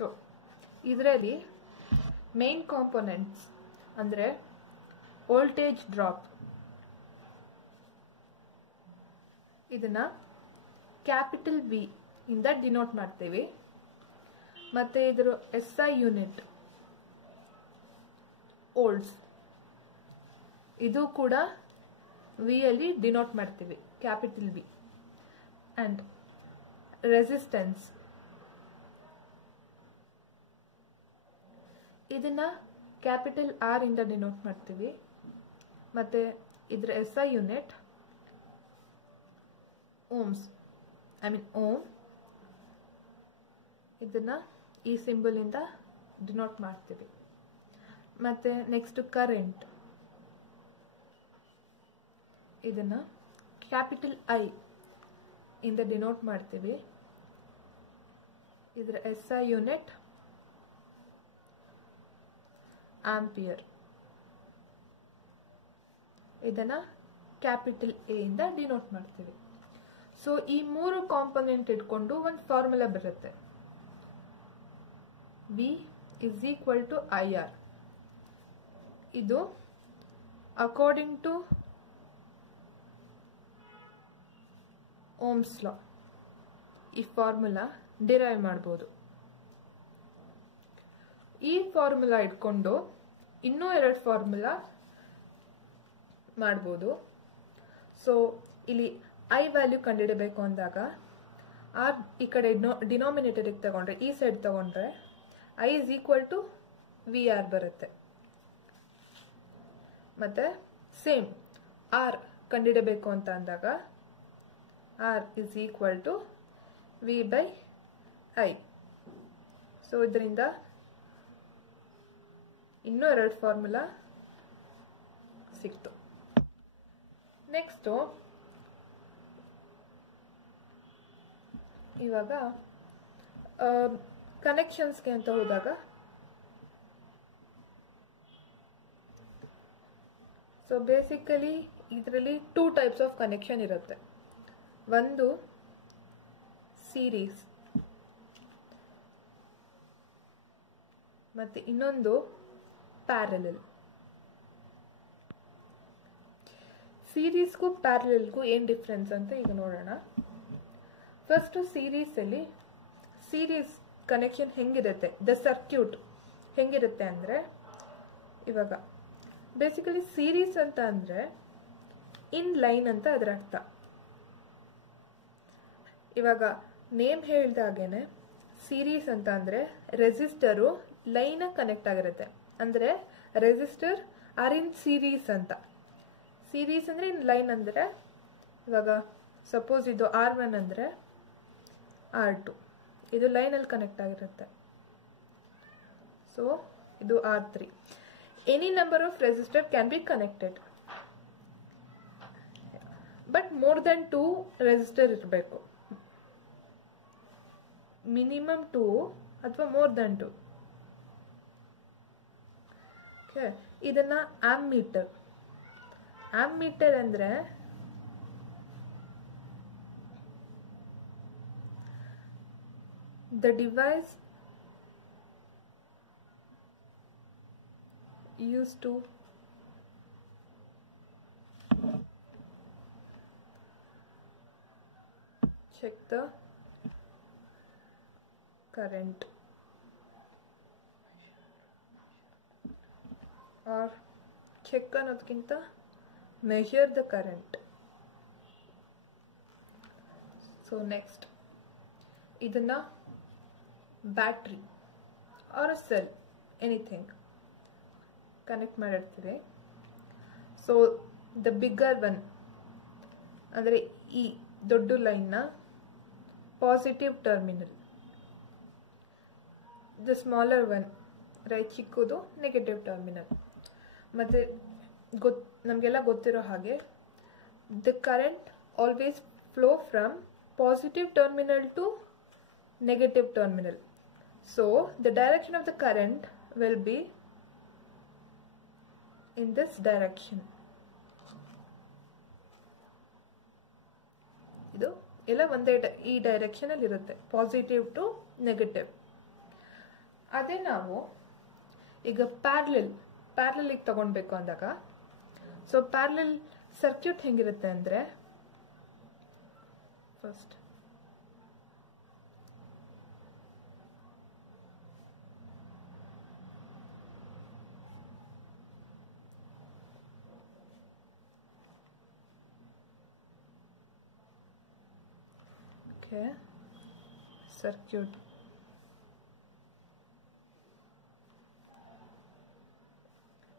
So ಇದರಲ್ಲಿ main components ಅಂದರೆ voltage drop, ಇದನ್ನ ಕ್ಯಾಪಿಟಲ್ ವಿ ಇಂದ ಡಿನೋಟ್ ಮಾಡ್ತೀವಿ. ಮತ್ತೆ ಇದರ SI ಯೂನಿಟ್ ವೋಲ್ಟ್ಸ್, ಇದು ಕೂಡ ವಿ ಅಲ್ಲಿ ಡಿನೋಟ್ ಮಾಡ್ತೀವಿ, ಕ್ಯಾಪಿಟಲ್ ವಿ. ಅಂಡ್ ರೆಸಿಸ್ಟೆನ್ಸ್, ಇದನ್ನ ಕ್ಯಾಪಿಟಲ್ ಆರ್ ಇಂದ ಡಿನೋಟ್ ಮಾಡ್ತೀವಿ. ಮತ್ತೆ ಇದರ SI ಯೂನಿಟ್ ಓಮ್ಸ್, ಓಮ್, ಇದನ್ನ ಈ ಸಿಂಬಲ್ ಇಂದ ಡಿನೋಟ್ ಮಾಡ್ತೀವಿ. ಮತ್ತೆ ನೆಕ್ಸ್ಟ್ ಕರೆಂಟ್, ಇದನ್ನ ಕ್ಯಾಪಿಟಲ್ ಐ ಇಂದ ಡಿನೋಟ್ ಮಾಡ್ತೀವಿ. ಇದರ SI ಯೂನಿಟ್ ಆಂಪಿಯರ್, ಇದನ್ನ ಕ್ಯಾಪಿಟಲ್ ಎ ಇಂದ ಡಿನೋಟ್ ಮಾಡ್ತೀವಿ. ಸೊ ಈ ಮೂರು ಕಾಂಪೊನೆಂಟ್ ಇಟ್ಕೊಂಡು ಒಂದು ಫಾರ್ಮುಲಾ ಬರುತ್ತೆ, V is equal to IR. ಇದು ಅಕಾರ್ಡಿಂಗ್ ಟು ಓಮ್ಸ್ ಲಾ ಈ ಫಾರ್ಮುಲಾ ಡಿರೈವ್ ಮಾಡಬಹುದು. ಈ ಫಾರ್ಮುಲಾ ಇಟ್ಕೊಂಡು ಇನ್ನೂ 2 ಫಾರ್ಮುಲಾ ಮಾಡಬಹುದು. ಸೊ ಇಲ್ಲಿ ಐ ವ್ಯಾಲ್ಯೂ ಕಂಡುಹಿಡಬೇಕು ಅಂದಾಗ ಆರ್ ಈ ಕಡೆ ಡಿನಾಮಿನೇಟರ್ ತಗೊಂಡ್ರೆ, ಈ ಸೈಡ್ ತಗೊಂಡ್ರೆ I is equal to VR ಬರುತ್ತೆ. ಮತ್ತೆ ಸೇಮ್ ಆರ್ ಕಂಡುಹಿಡಬೇಕು ಅಂತ ಅಂದಾಗ R is equal to V by I. So ಇದರಿಂದ ಇನ್ನೂ 2 ಫಾರ್ಮುಲಾ ಸಿಕ್ತು. ನೆಕ್ಸ್ಟು ಇವಾಗ ಕನೆಕ್ಷನ್ಸ್ಗೆ ಅಂತ ಹೋದಾಗ ಸೊ ಬೇಸಿಕಲಿ ಇದರಲ್ಲಿ 2 ಟೈಪ್ಸ್ ಆಫ್ ಕನೆಕ್ಷನ್ ಇರುತ್ತೆ. ಒಂದು ಸೀರೀಸ್ ಮತ್ತೆ ಇನ್ನೊಂದು ಪ್ಯಾರಲಲ್. ಸೀರೀಸ್ಗೂ ಪ್ಯಾರಲಲ್ಗೂ ಏನ್ ಡಿಫ್ರೆನ್ಸ್ ಅಂತ ಈಗ ನೋಡೋಣ. ಫಸ್ಟ್ ಸೀರೀಸ್ ಅಲ್ಲಿ ಸೀರೀಸ್ ಕನೆಕ್ಷನ್ ಹೆಂಗಿರುತ್ತೆ, ದ ಸರ್ಕ್ಯೂಟ್ ಹೆಂಗಿರುತ್ತೆ ಅಂದ್ರೆ, ಇವಾಗ ಬೇಸಿಕಲಿ ಸೀರೀಸ್ ಅಂತ ಅಂದ್ರೆ ಇನ್ ಲೈನ್ ಅಂತ ಅದರ ಅರ್ಥ. ಇವಾಗ ನೇಮ್ ಹೇಳ್ದಾಗೇನೆ ಸೀರೀಸ್ ಅಂತ ಅಂದ್ರೆ ರೆಸಿಸ್ಟರು ಲೈನ್ ಕನೆಕ್ಟ್ ಆಗಿರುತ್ತೆ, ಅಂದ್ರೆ ರೆಸಿಸ್ಟರ್ ಆರ್ ಇನ್ ಸೀರೀಸ್ ಅಂತ. ಸೀರೀಸ್ ಅಂದ್ರೆ ಇನ್ ಲೈನ್ ಅಂದ್ರೆ, ಇವಾಗ ಸಪೋಸ್ ಇದು R1 ಅಂದ್ರೆ R2, ಇದು ಲೈನ್ ಅಲ್ಲಿ ಕನೆಕ್ಟ್ ಆಗಿರುತ್ತೆ. ಸೊ ಇದು R3. Any number of resistor can be connected, but more than 2 resistor ಇರಬೇಕು. ಮಿನಿಮಮ್ 2 ಅಥವಾ ಮೋರ್ ದನ್ 2. ಇದನ್ನ ಆಮ್ಮೀಟರ್. ಆಮ್ಮೀಟರ್ ಅಂದ್ರೆ the device used to check the current or check ಅನ್ನೋದಕ್ಕಿಂತ measure the current. So next ಇದನ್ನ battery or cell anything connect ಮಾಡಿರ್ತೀವಿ. So the bigger one ಅಂದರೆ ಈ ದೊಡ್ಡ ಲೈನ್ನ positive terminal, the smaller one right ಚಿಕ್ಕದು negative terminal. ಮತ್ತು ನಮಗೆಲ್ಲ ಗೊತ್ತಿರೋ ಹಾಗೆ the current always flow from positive terminal to negative terminal. So the direction of the current will be in this direction. ಇದು ಎಲ್ಲ ಒಂದೇ ಈ ಡೈರೆಕ್ಷನ್ ಅಲ್ಲಿ ಇರುತ್ತೆ, ಪಾಸಿಟಿವ್ ಟು ನೆಗೆಟಿವ್. ಅದೇ ನಾವು ಈಗ ಪ್ಯಾರಲಲ್ ತಗೊಳ್ಬೇಕು ಅಂದಾಗ, ಸೊ ಪ್ಯಾರಲಲ್ ಸರ್ಕ್ಯೂಟ್ ಹೆಂಗಿರುತ್ತೆ ಅಂದ್ರೆ, ಫಸ್ಟ್ ಸರ್ಕ್ಯೂಟ್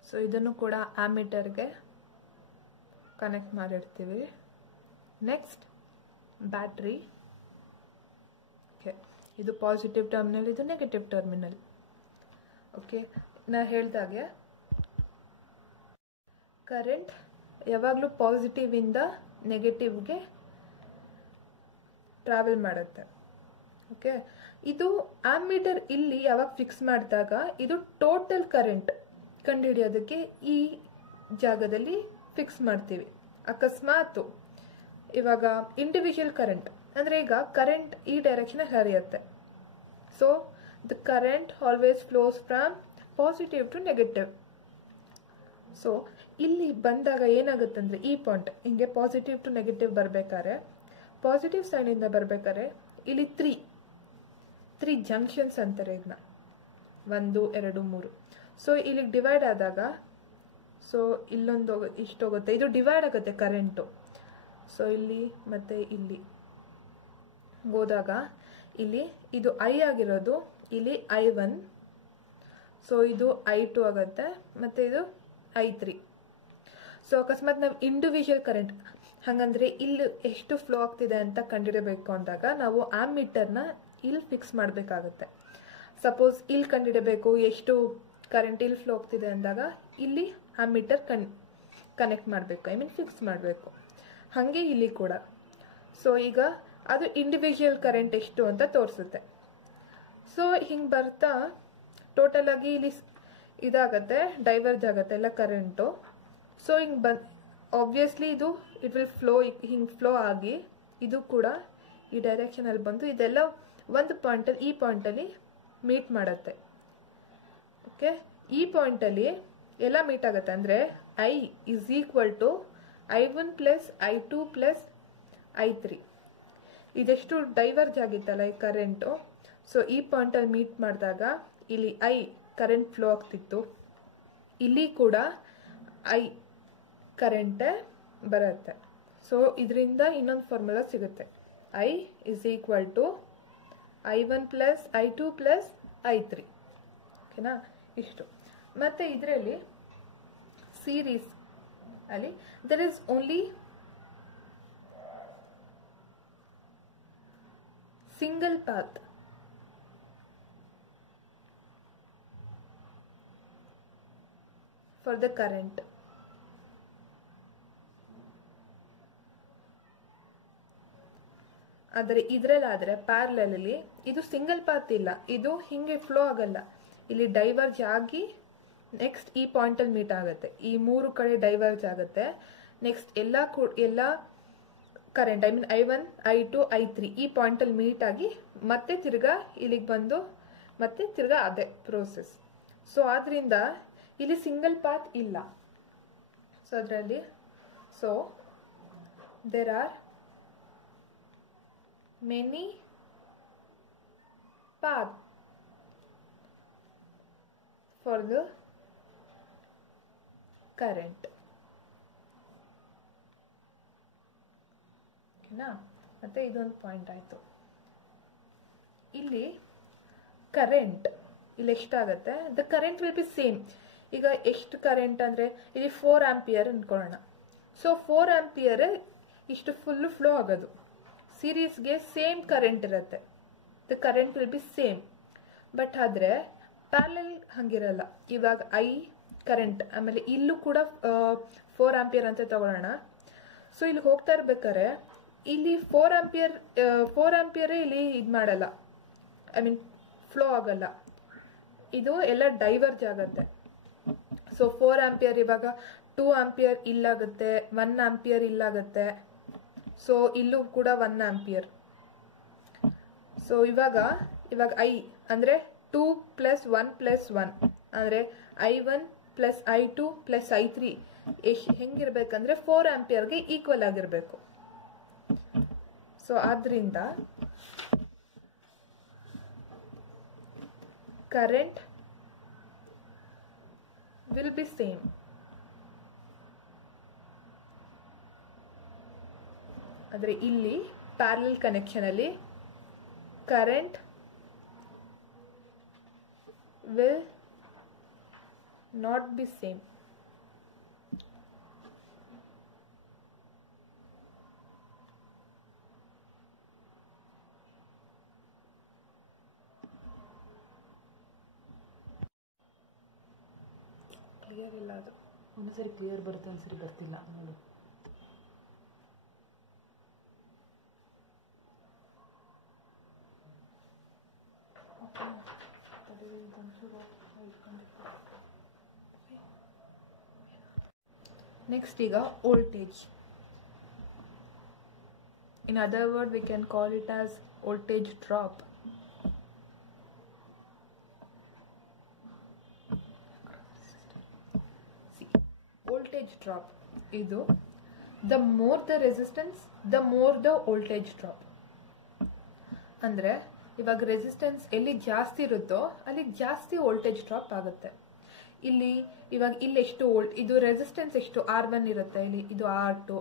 ಸೊ ಇದನ್ನು ಕೂಡ ಆಮೀಟರ್ಗೆ ಕನೆಕ್ಟ್ ಮಾಡಿರ್ತೀವಿ. ನೆಕ್ಸ್ಟ್ ಬ್ಯಾಟ್ರಿ, ಓಕೆ, ಇದು ಪಾಸಿಟಿವ್ ಟರ್ಮಿನಲ್, ಇದು ನೆಗೆಟಿವ್ ಟರ್ಮಿನಲ್. ಓಕೆ, ನಾ ಹೇಳ್ದಾಗೆ ಕರೆಂಟ್ ಯಾವಾಗಲೂ ಪಾಸಿಟಿವ್ ಇಂದ ನೆಗೆಟಿವ್ಗೆ ಟ್ರಾವೆಲ್ ಮಾಡುತ್ತೆ. ಓಕೆ, ಇದು ಆಮ್ಮೀಟರ್ ಇಲ್ಲಿ ಯಾವಾಗ ಫಿಕ್ಸ್ ಮಾಡಿದಾಗ ಇದು ಟೋಟಲ್ ಕರೆಂಟ್ ಕಂಡುಹಿಡಿಯೋದಕ್ಕೆ ಈ ಜಾಗದಲ್ಲಿ ಫಿಕ್ಸ್ ಮಾಡ್ತೀವಿ. ಅಕಸ್ಮಾತ್ ಇವಾಗ ಇಂಡಿವಿಜುವಲ್ ಕರೆಂಟ್ ಅಂದ್ರೆ, ಈಗ ಕರೆಂಟ್ ಈ ಡೈರೆಕ್ಷನ್ ಹರಿಯುತ್ತೆ, so the current always flows from positive to negative. So ಇಲ್ಲಿ ಬಂದಾಗ ಏನಾಗುತ್ತೆ ಅಂದ್ರೆ, ಈ ಪಾಯಿಂಟ್ ಹಿಂಗೆ ಪಾಸಿಟಿವ್ ಟು ನೆಗೆಟಿವ್ ಬರ್ಬೇಕಾದ್ರೆ, ಪಾಸಿಟಿವ್ ಸೈಡ್ ಇಂದ ಬರ್ಬೇಕಾದ್ರೆ ಇಲ್ಲಿ ತ್ರೀ ಜಂಕ್ಷನ್ಸ್ ಅಂತಾರೆ ಇದನ್ನ, 1 2 3. ಸೊ ಇಲ್ಲಿ ಡಿವೈಡ್ ಆದಾಗ, ಸೊ ಇಲ್ಲೊಂದು ಇಷ್ಟು ಹೋಗುತ್ತೆ, ಇದು ಡಿವೈಡ್ ಆಗುತ್ತೆ ಕರೆಂಟು. ಸೊ ಇಲ್ಲಿ ಮತ್ತೆ ಇಲ್ಲಿ ಹೋದಾಗ ಇಲ್ಲಿ ಇದು ಐ ಆಗಿರೋದು ಇಲ್ಲಿ I1, ಸೊ ಇದು I2 ಆಗುತ್ತೆ, ಮತ್ತೆ ಇದು I3. ಸೊ ಅಕಸ್ಮಾತ್ ನಾವು ಇಂಡಿವಿಜುವಲ್ ಕರೆಂಟ್ ಹಾಗಂದ್ರೆ ಇಲ್ಲಿ ಎಷ್ಟು ಫ್ಲೋ ಆಗ್ತಿದೆ ಅಂತ ಕಂಡುಹಿಡಬೇಕು ಅಂದಾಗ ನಾವು ಆಮ್ಮೀಟರ್ನ ಇಲ್ಲಿ ಫಿಕ್ಸ್ ಮಾಡಬೇಕಾಗುತ್ತೆ. ಸಪೋಸ್ ಇಲ್ಲಿ ಕಂಡುಹಿಡಬೇಕು ಎಷ್ಟು ಕರೆಂಟ್ ಇಲ್ಲಿ ಫ್ಲೋ ಆಗ್ತಿದೆ ಅಂದಾಗ ಇಲ್ಲಿ ಆಮ್ಮೀಟರ್ ಕನೆಕ್ಟ್ ಮಾಡಬೇಕು, ಐ ಮೀನ್ ಫಿಕ್ಸ್ ಮಾಡಬೇಕು. ಹಾಗೆ ಇಲ್ಲಿ ಕೂಡ. ಸೊ ಈಗ ಅದು ಇಂಡಿವಿಜುವಲ್ ಕರೆಂಟ್ ಎಷ್ಟು ಅಂತ ತೋರಿಸುತ್ತೆ. ಸೊ ಹಿಂಗೆ ಬರ್ತಾ ಟೋಟಲ್ ಆಗಿ ಇಲ್ಲಿ ಇದಾಗತ್ತೆ, ಡೈವರ್ಜ್ ಆಗುತ್ತೆ ಎಲ್ಲ ಕರೆಂಟು. ಸೊ ಹಿಂಗೆ ಆಬ್ವಿಯಸ್ಲಿ ಇದು ಇಟ್ ವಿಲ್ ಫ್ಲೋ, ಹಿಂಗೆ ಫ್ಲೋ ಆಗಿ ಇದು ಕೂಡ ಈ ಡೈರೆಕ್ಷನಲ್ಲಿ ಬಂದು ಇದೆಲ್ಲ ಒಂದು ಪಾಯಿಂಟಲ್ಲಿ, ಈ ಪಾಯಿಂಟಲ್ಲಿ ಮೀಟ್ ಮಾಡುತ್ತೆ. ಓಕೆ, ಈ ಪಾಯಿಂಟಲ್ಲಿ ಎಲ್ಲ ಮೀಟ್ ಆಗುತ್ತೆ ಅಂದರೆ I is equal to I1 plus I2 plus I3. ಇದೆಷ್ಟು ಡೈವರ್ಜ್ ಆಗಿತ್ತಲ್ಲ ಈ ಕರೆಂಟು, ಸೊ ಈ ಪಾಯಿಂಟಲ್ಲಿ ಮೀಟ್ ಮಾಡಿದಾಗ ಇಲ್ಲಿ I ಕರೆಂಟ್ ಫ್ಲೋ ಆಗ್ತಿತ್ತು, ಇಲ್ಲಿ ಕೂಡ I ಕರೆಂಟೇ ಬರುತ್ತೆ. ಸೊ ಇದರಿಂದ ಇನ್ನೊಂದು ಫಾರ್ಮುಲಾ ಸಿಗುತ್ತೆ, I is equal to I1 plus I2 plus I3. ಓಕೆನಾ, ಇಷ್ಟು. ಮತ್ತೆ ಇದರಲ್ಲಿ ಸೀರೀಸ್ ಅಲ್ಲಿ there is only single path for the current. ಆದರೆ ಇದರಲ್ಲಾದ್ರೆ ಪ್ಯಾರಲಲ್ ಅಲ್ಲಿ ಇದು ಸಿಂಗಲ್ ಪಾತ್ ಇಲ್ಲ, ಇದು ಹಿಂಗೆ ಫ್ಲೋ ಆಗಲ್ಲ, ಇಲ್ಲಿ ಡೈವರ್ಜ್ ಆಗಿ ನೆಕ್ಸ್ಟ್ ಈ ಪಾಯಿಂಟಲ್ಲಿ ಮೀಟ್ ಆಗುತ್ತೆ, ಈ 3 ಕಡೆ ಡೈವರ್ಜ್ ಆಗುತ್ತೆ. ನೆಕ್ಸ್ಟ್ ಎಲ್ಲ current I mean I1 I2 I3 ಈ ಪಾಯಿಂಟಲ್ಲಿ ಮೀಟ್ ಆಗಿ ಮತ್ತೆ ತಿರ್ಗಾ ಇಲ್ಲಿಗೆ ಬಂದು ಮತ್ತೆ ತಿರ್ಗಾ ಅದೇ ಪ್ರೋಸೆಸ್. ಸೊ ಆದ್ರಿಂದ ಇಲ್ಲಿ ಸಿಂಗಲ್ ಪಾತ್ ಇಲ್ಲ. ಸೊ ಅದರಲ್ಲಿ so there are many paths for the current. ಓಕೆನಾ, ಮತ್ತೆ ಇದೊಂದು ಪಾಯಿಂಟ್ ಆಯ್ತು. ಇಲ್ಲಿ ಕರೆಂಟ್ ಇಲ್ಲಿ ಎಷ್ಟಾಗುತ್ತೆ, the current will be same. ಈಗ ಎಷ್ಟು ಕರೆಂಟ್ ಅಂದ್ರೆ ಇಲ್ಲಿ 4 ಆಂಪಿಯರ್ ಅನ್ಕೊಳ್ಳೋಣ. ಸೊ 4 ಆಂಪಿಯರ್ ಇಷ್ಟು ಫುಲ್ಲು ಫ್ಲೋ ಆಗೋದು, ಸೀರೀಸ್ಗೆ ಸೇಮ್ ಕರೆಂಟ್ ಇರುತ್ತೆ, the current will be same. But ಆದರೆ ಪ್ಯಾರಲಲ್ ಹಂಗಿರಲ್ಲ. ಇವಾಗ I ಕರೆಂಟ್, ಆಮೇಲೆ ಇಲ್ಲೂ ಕೂಡ 4 ಆಂಪಿಯರ್ ಅಂತ ತಗೊಳ್ಳೋಣ. ಸೊ ಇಲ್ಲಿ ಹೋಗ್ತಾ ಇರ್ಬೇಕಾದ್ರೆ ಇಲ್ಲಿ 4 ಆಂಪಿಯರೇ ಇಲ್ಲಿ ಇದು ಮಾಡಲ್ಲ, ಐ ಮೀನ್ ಫ್ಲೋ ಆಗಲ್ಲ, ಇದು ಎಲ್ಲ ಡೈವರ್ಜ್ ಆಗುತ್ತೆ. ಸೊ 4 ಆಂಪಿಯರ್ ಇವಾಗ 2 ಆಂಪಿಯರ್ ಇಲ್ಲಾಗುತ್ತೆ, 1 ಆಂಪಿಯರ್ ಇಲ್ಲಾಗುತ್ತೆ. ಸೊ ಇಲ್ಲೂ ಕೂಡ 1 ಆಂಪಿಯರ್. ಸೊ ಇವಾಗ I ಅಂದ್ರೆ 2 ಪ್ಲಸ್ 1 ಪ್ಲಸ್ 1 ಅಂದರೆ I1 plus I2 plus I3 ಹೆಂಗಿರ್ಬೇಕಂದ್ರೆ 4 ಆಂಪಿಯರ್ಗೆ ಈಕ್ವಲ್ ಆಗಿರಬೇಕು. ಸೊ ಆದ್ರಿಂದ ಕರೆಂಟ್ ವಿಲ್ ಬಿ ಸೇಮ್. ಆದರೆ ಇಲ್ಲಿ ಪ್ಯಾರಲಲ್ ಕನೆಕ್ಷನ್ ಅಲ್ಲಿ current will not be same. Clear ಇಲ್ಲ, ಅದು ಒಂದ್ಸರಿ ಕ್ಲಿಯರ್ ಬರುತ್ತೆ, ಒಂದ್ಸರಿ ಬರ್ತಿಲ್ಲ ನೋಡಿ. Next ಈಗ voltage. In other word we can call it as voltage drop. See, voltage drop ಇದು the more the resistance the more the voltage drop. ಅಂದ್ರೆ ಇವಾಗ ರೆಸಿಸ್ಟೆನ್ಸ್ ಎಲ್ಲಿ ಜಾಸ್ತಿ ಇರುತ್ತೋ ಅಲ್ಲಿ ಜಾಸ್ತಿ ವೋಲ್ಟೇಜ್ ಡ್ರಾಪ್ ಆಗುತ್ತೆ. ಇಲ್ಲಿ ಇವಾಗ ಇಲ್ಲಿ ಎಷ್ಟು ವೋಲ್ಟ್, ಇದು ರೆಸಿಸ್ಟೆನ್ಸ್ ಎಷ್ಟು R1 ಇರುತ್ತೆ, ಇಲ್ಲಿ ಇದು R2,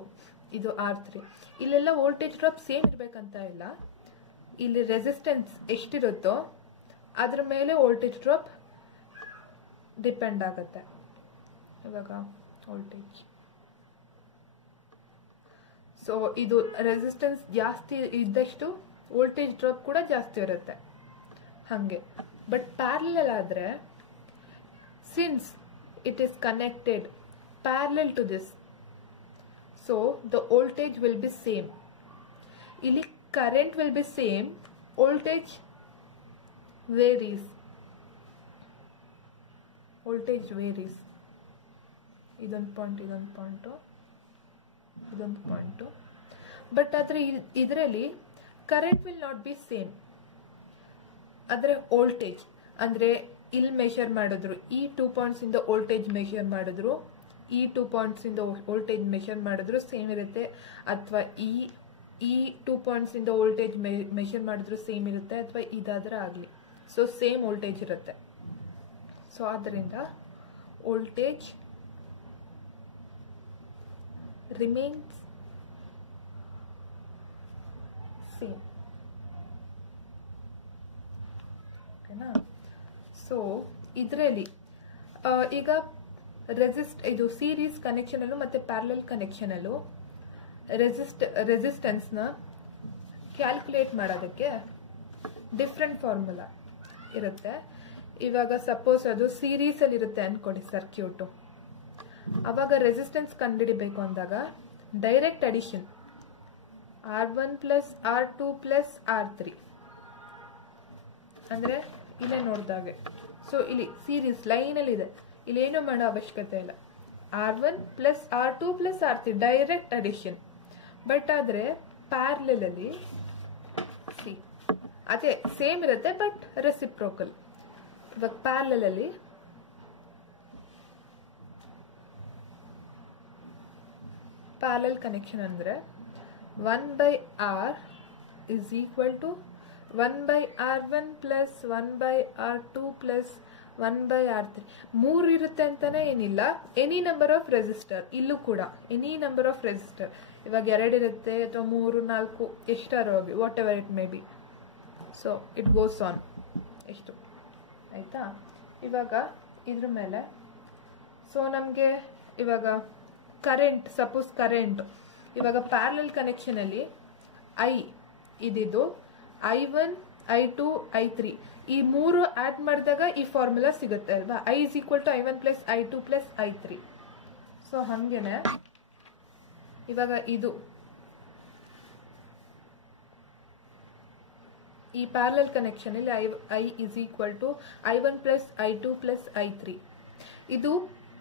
ಇದು R3. ಇಲ್ಲೆಲ್ಲ ವೋಲ್ಟೇಜ್ ಡ್ರಾಪ್ ಸೇಮ್ ಇರ್ಬೇಕಂತ ಇಲ್ಲ. ಇಲ್ಲಿ ರೆಸಿಸ್ಟೆನ್ಸ್ ಎಷ್ಟಿರುತ್ತೋ ಅದ್ರ ಮೇಲೆ ವೋಲ್ಟೇಜ್ ಡ್ರಾಪ್ ಡಿಪೆಂಡ್ ಆಗುತ್ತೆ. ಇವಾಗ ವೋಲ್ಟೇಜ್, ಸೊ ಇದು ರೆಸಿಸ್ಟೆನ್ಸ್ ಜಾಸ್ತಿ ಇದ್ದಷ್ಟು ವೋಲ್ಟೇಜ್ ಡ್ರಾಪ್ ಕೂಡ ಜಾಸ್ತಿ ಇರುತ್ತೆ ಹಾಗೆ. ಬಟ್ ಪ್ಯಾರಲಲ್ ಆದ್ರೆ since it is connected parallel to this, so the voltage will be same. Ili current will be same, voltage varies. Voltage varies. ಇದೊಂದು ಪಾಯಿಂಟ್, ಇದೊಂದು ಪಾಯಿಂಟು, ಇದೊಂದು ಪಾಯಿಂಟು. ಬಟ್ ಆದರೆ ಇದರಲ್ಲಿ current will not be same. ಆದರೆ voltage ಅಂದರೆ ಇಲ್ಲಿ measure ಮಾಡಿದ್ರು, ಈ 2 ಪಾಯಿಂಟ್ಸ್ ಇಂದ ವೋಲ್ಟೇಜ್ ಮೆಷರ್ ಮಾಡಿದ್ರು, ಈ 2 ಪಾಯಿಂಟ್ಸ್ ಇಂದ ವೋಲ್ಟೇಜ್ ಮೆಷರ್ ಮಾಡಿದ್ರು ಸೇಮ್ ಇರುತ್ತೆ, ಅಥವಾ ಈ 2 ಪಾಯಿಂಟ್ಸ್ ಇಂದ ವೋಲ್ಟೇಜ್ ಮೆಷರ್ ಮಾಡಿದ್ರು ಸೇಮ್ ಇರುತ್ತೆ, ಅಥವಾ ಇದಾದ್ರೆ ಆಗಲಿ. ಸೊ ಸೇಮ್ ವೋಲ್ಟೇಜ್ ಇರುತ್ತೆ. ಸೊ ಆದ್ದರಿಂದ ವೋಲ್ಟೇಜ್ ರಿಮೇನ್ಸ್ ಸೇಮ್. ಓಕೆನಾ? ಸೊ ಇದರಲ್ಲಿ ಈಗ ಇದು ಸೀರೀಸ್ ಕನೆಕ್ಷನ್ ಅಲ್ಲೂ ಮತ್ತೆ ಪ್ಯಾರಲಲ್ ಕನೆಕ್ಷನ್ ಅಲ್ಲೂ ರೆಸಿಸ್ಟೆನ್ಸ್ನ ಕ್ಯಾಲ್ಕುಲೇಟ್ ಮಾಡೋದಕ್ಕೆ ಡಿಫ್ರೆಂಟ್ ಫಾರ್ಮುಲಾ ಇರುತ್ತೆ. ಇವಾಗ ಸಪೋಸ್ ಅದು ಸೀರೀಸ್ ಅಲ್ಲಿ ಇರುತ್ತೆ ಅನ್ಕೊಡಿ ಸರ್ಕ್ಯೂಟು, ಅವಾಗ ರೆಸಿಸ್ಟೆನ್ಸ್ ಕಂಡುಹಿಡಿಬೇಕು ಅಂದಾಗ direct addition R1 plus R2 plus R3 ಅಂದ್ರೆ ಇಲ್ಲೇ ನೋಡಿದಾಗೆ. ಸೊ ಇಲ್ಲಿ ಸೀರೀಸ್ ಲೈನ್ ಅಲ್ಲಿ ಇದೆ, ಇಲ್ಲಿ ಏನು ಮಾಡೋ ಅವಶ್ಯಕತೆ ಇಲ್ಲ. R1 plus R2 plus R3 direct addition. But ಆದ್ರೆ ಪ್ಯಾರಲಲ್ ಅಲ್ಲಿ ಅದೇ ಸೇಮ್ ಇರುತ್ತೆ ಬಟ್ ರೆಸಿಪ್ರೋಕಲ್. ಇವಾಗ ಪ್ಯಾರಲಲ್ ಅಲ್ಲಿ ಪ್ಯಾರಲಲ್ ಕನೆಕ್ಷನ್ ಅಂದ್ರೆ 1/R is equal to 1/R1 plus 1/R2 plus 1/R3. 3 ಇರುತ್ತೆ ಅಂತಾನೆ ಏನಿಲ್ಲ, ಎನಿ ನಂಬರ್ ಆಫ್ ರೆಸಿಸ್ಟರ್. ಇಲ್ಲೂ ಕೂಡ ಎನಿ ನಂಬರ್ ಆಫ್ ರೆಸಿಸ್ಟರ್, ಇವಾಗ 2 ಇರುತ್ತೆ ಅಥವಾ 3, 4 ಎಷ್ಟಾರು ಹೋಗಿ, what ever it may be. So it goes on ಎಷ್ಟು ಆಯ್ತಾ. ಇವಾಗ ಇದ್ರ ಮೇಲೆ ಸೊ ನಮಗೆ ಇವಾಗ ಕರೆಂಟ್, ಸಪೋಸ್ ಕರೆಂಟ್ ಇವಾಗ ಪ್ಯಾರಲಲ್ ಕನೆಕ್ಷನ್ ಅಲ್ಲಿ ಇದಿದ್ದು I1, I2, I3 ಈ 3 ಆಡ್ ಮಾಡಿದಾಗ ಈ ಫಾರ್ಮುಲಾ ಸಿಗುತ್ತೆ ಅಲ್ವಾ. I is equal to I1 plus I2 plus I3. So ಹಂಗೇನೆ ಇವಾಗ ಇದು ಈ ಪ್ಯಾರಲಲ್ ಕನೆಕ್ಷನ್ ಅಲ್ಲಿ I is equal to I1 plus I2 plus I3. ಇದು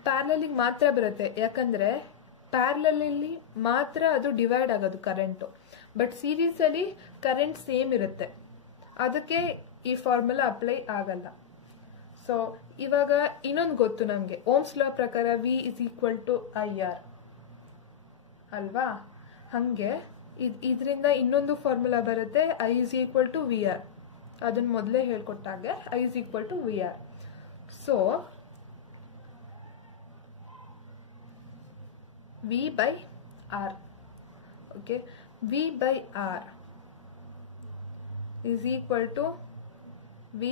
ಪ್ಯಾರಲಲ್ ಮಾತ್ರ ಬರುತ್ತೆ, ಯಾಕಂದ್ರೆ ಪ್ಯಾರಲಲ್ ಅಲ್ಲಿ ಮಾತ್ರ ಅದು ಡಿವೈಡ್ ಆಗೋದು ಕರೆಂಟು. ಬಟ್ ಸೀರೀಸ್ ಅಲ್ಲಿ ಕರೆಂಟ್ ಸೇಮ್ ಇರುತ್ತೆ, ಅದಕ್ಕೆ ಈ ಫಾರ್ಮುಲಾ ಅಪ್ಲೈ ಆಗಲ್ಲ. ಸೊ ಇವಾಗ ಇನ್ನೊಂದು ಗೊತ್ತು ನಮಗೆ, ಓಮ್ಸ್ ಲಾ ಪ್ರಕಾರ V is equal to I R ಅಲ್ವಾ. ಹಾಗೆ ಇದರಿಂದ ಇನ್ನೊಂದು ಫಾರ್ಮುಲಾ ಬರುತ್ತೆ, I is equal to V R. ಅದನ್ನ ಮೊದಲೇ ಹೇಳ್ಕೊಟ್ಟಾಗೆ I is equal to V R. So V by R, okay, V by R is equal to V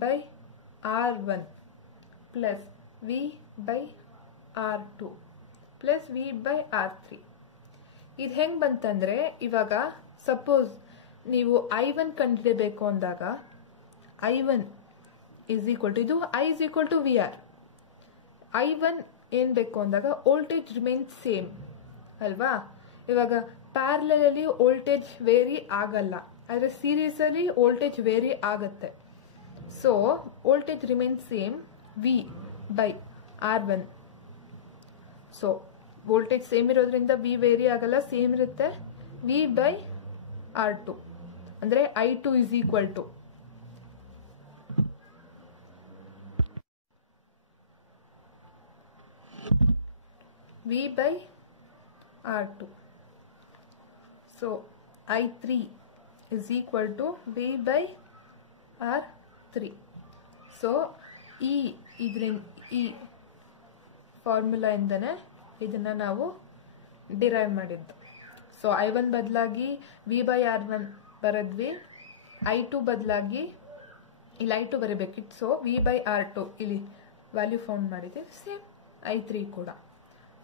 by R1 plus V by R2 plus V by R3. ಇದು ಹೆಂಗೆ ಬಂತಂದರೆ, ಇವಾಗ suppose ನೀವು I1 ಕಂಡುಹಿಡಿಯಬೇಕು ಅಂದಾಗ I1 is equal to, ಇದು I is equal to VR. I1 ಏನು ಬೇಕು ಅಂದಾಗ ವೋಲ್ಟೇಜ್ ರಿಮೈನ್ಸ್ ಸೇಮ್ ಅಲ್ವಾ. ಇವಾಗ ಪ್ಯಾರಲಲ್ಲಿ ವೋಲ್ಟೇಜ್ ವೇರಿ ಆಗಲ್ಲ, ಆದರೆ ಸೀರೀಸಲ್ಲಿ ವೋಲ್ಟೇಜ್ ವೇರಿ ಆಗುತ್ತೆ. So voltage remains same V by R1. So voltage same ಇರೋದ್ರಿಂದ ವಿ ವೇರಿ ಆಗಲ್ಲ, ಸೇಮ್ ಇರುತ್ತೆ. ವಿ ಬೈ R2 ಅಂದರೆ I2 is equal to V by R2. So I3 is equal to V by R3. So ಈ formula ಇಂದನೇ ಇದನ್ನ ನಾವು derive ಮಾಡಿದ್ದು. So I1 ಬದಲಾಗಿ V by R1 ಬರೆದ್ವಿ, I2 ಬದಲಾಗಿ ಇಲ್ಲಿ I2 ಬರೀಬೇಕಿತ್ತು. So V by R2 ಇಲ್ಲಿ ವ್ಯಾಲ್ಯೂ ಫೌಂಡ್ ಮಾಡಿದ್ವಿ, ಸೇಮ್ I3 ಕೂಡ.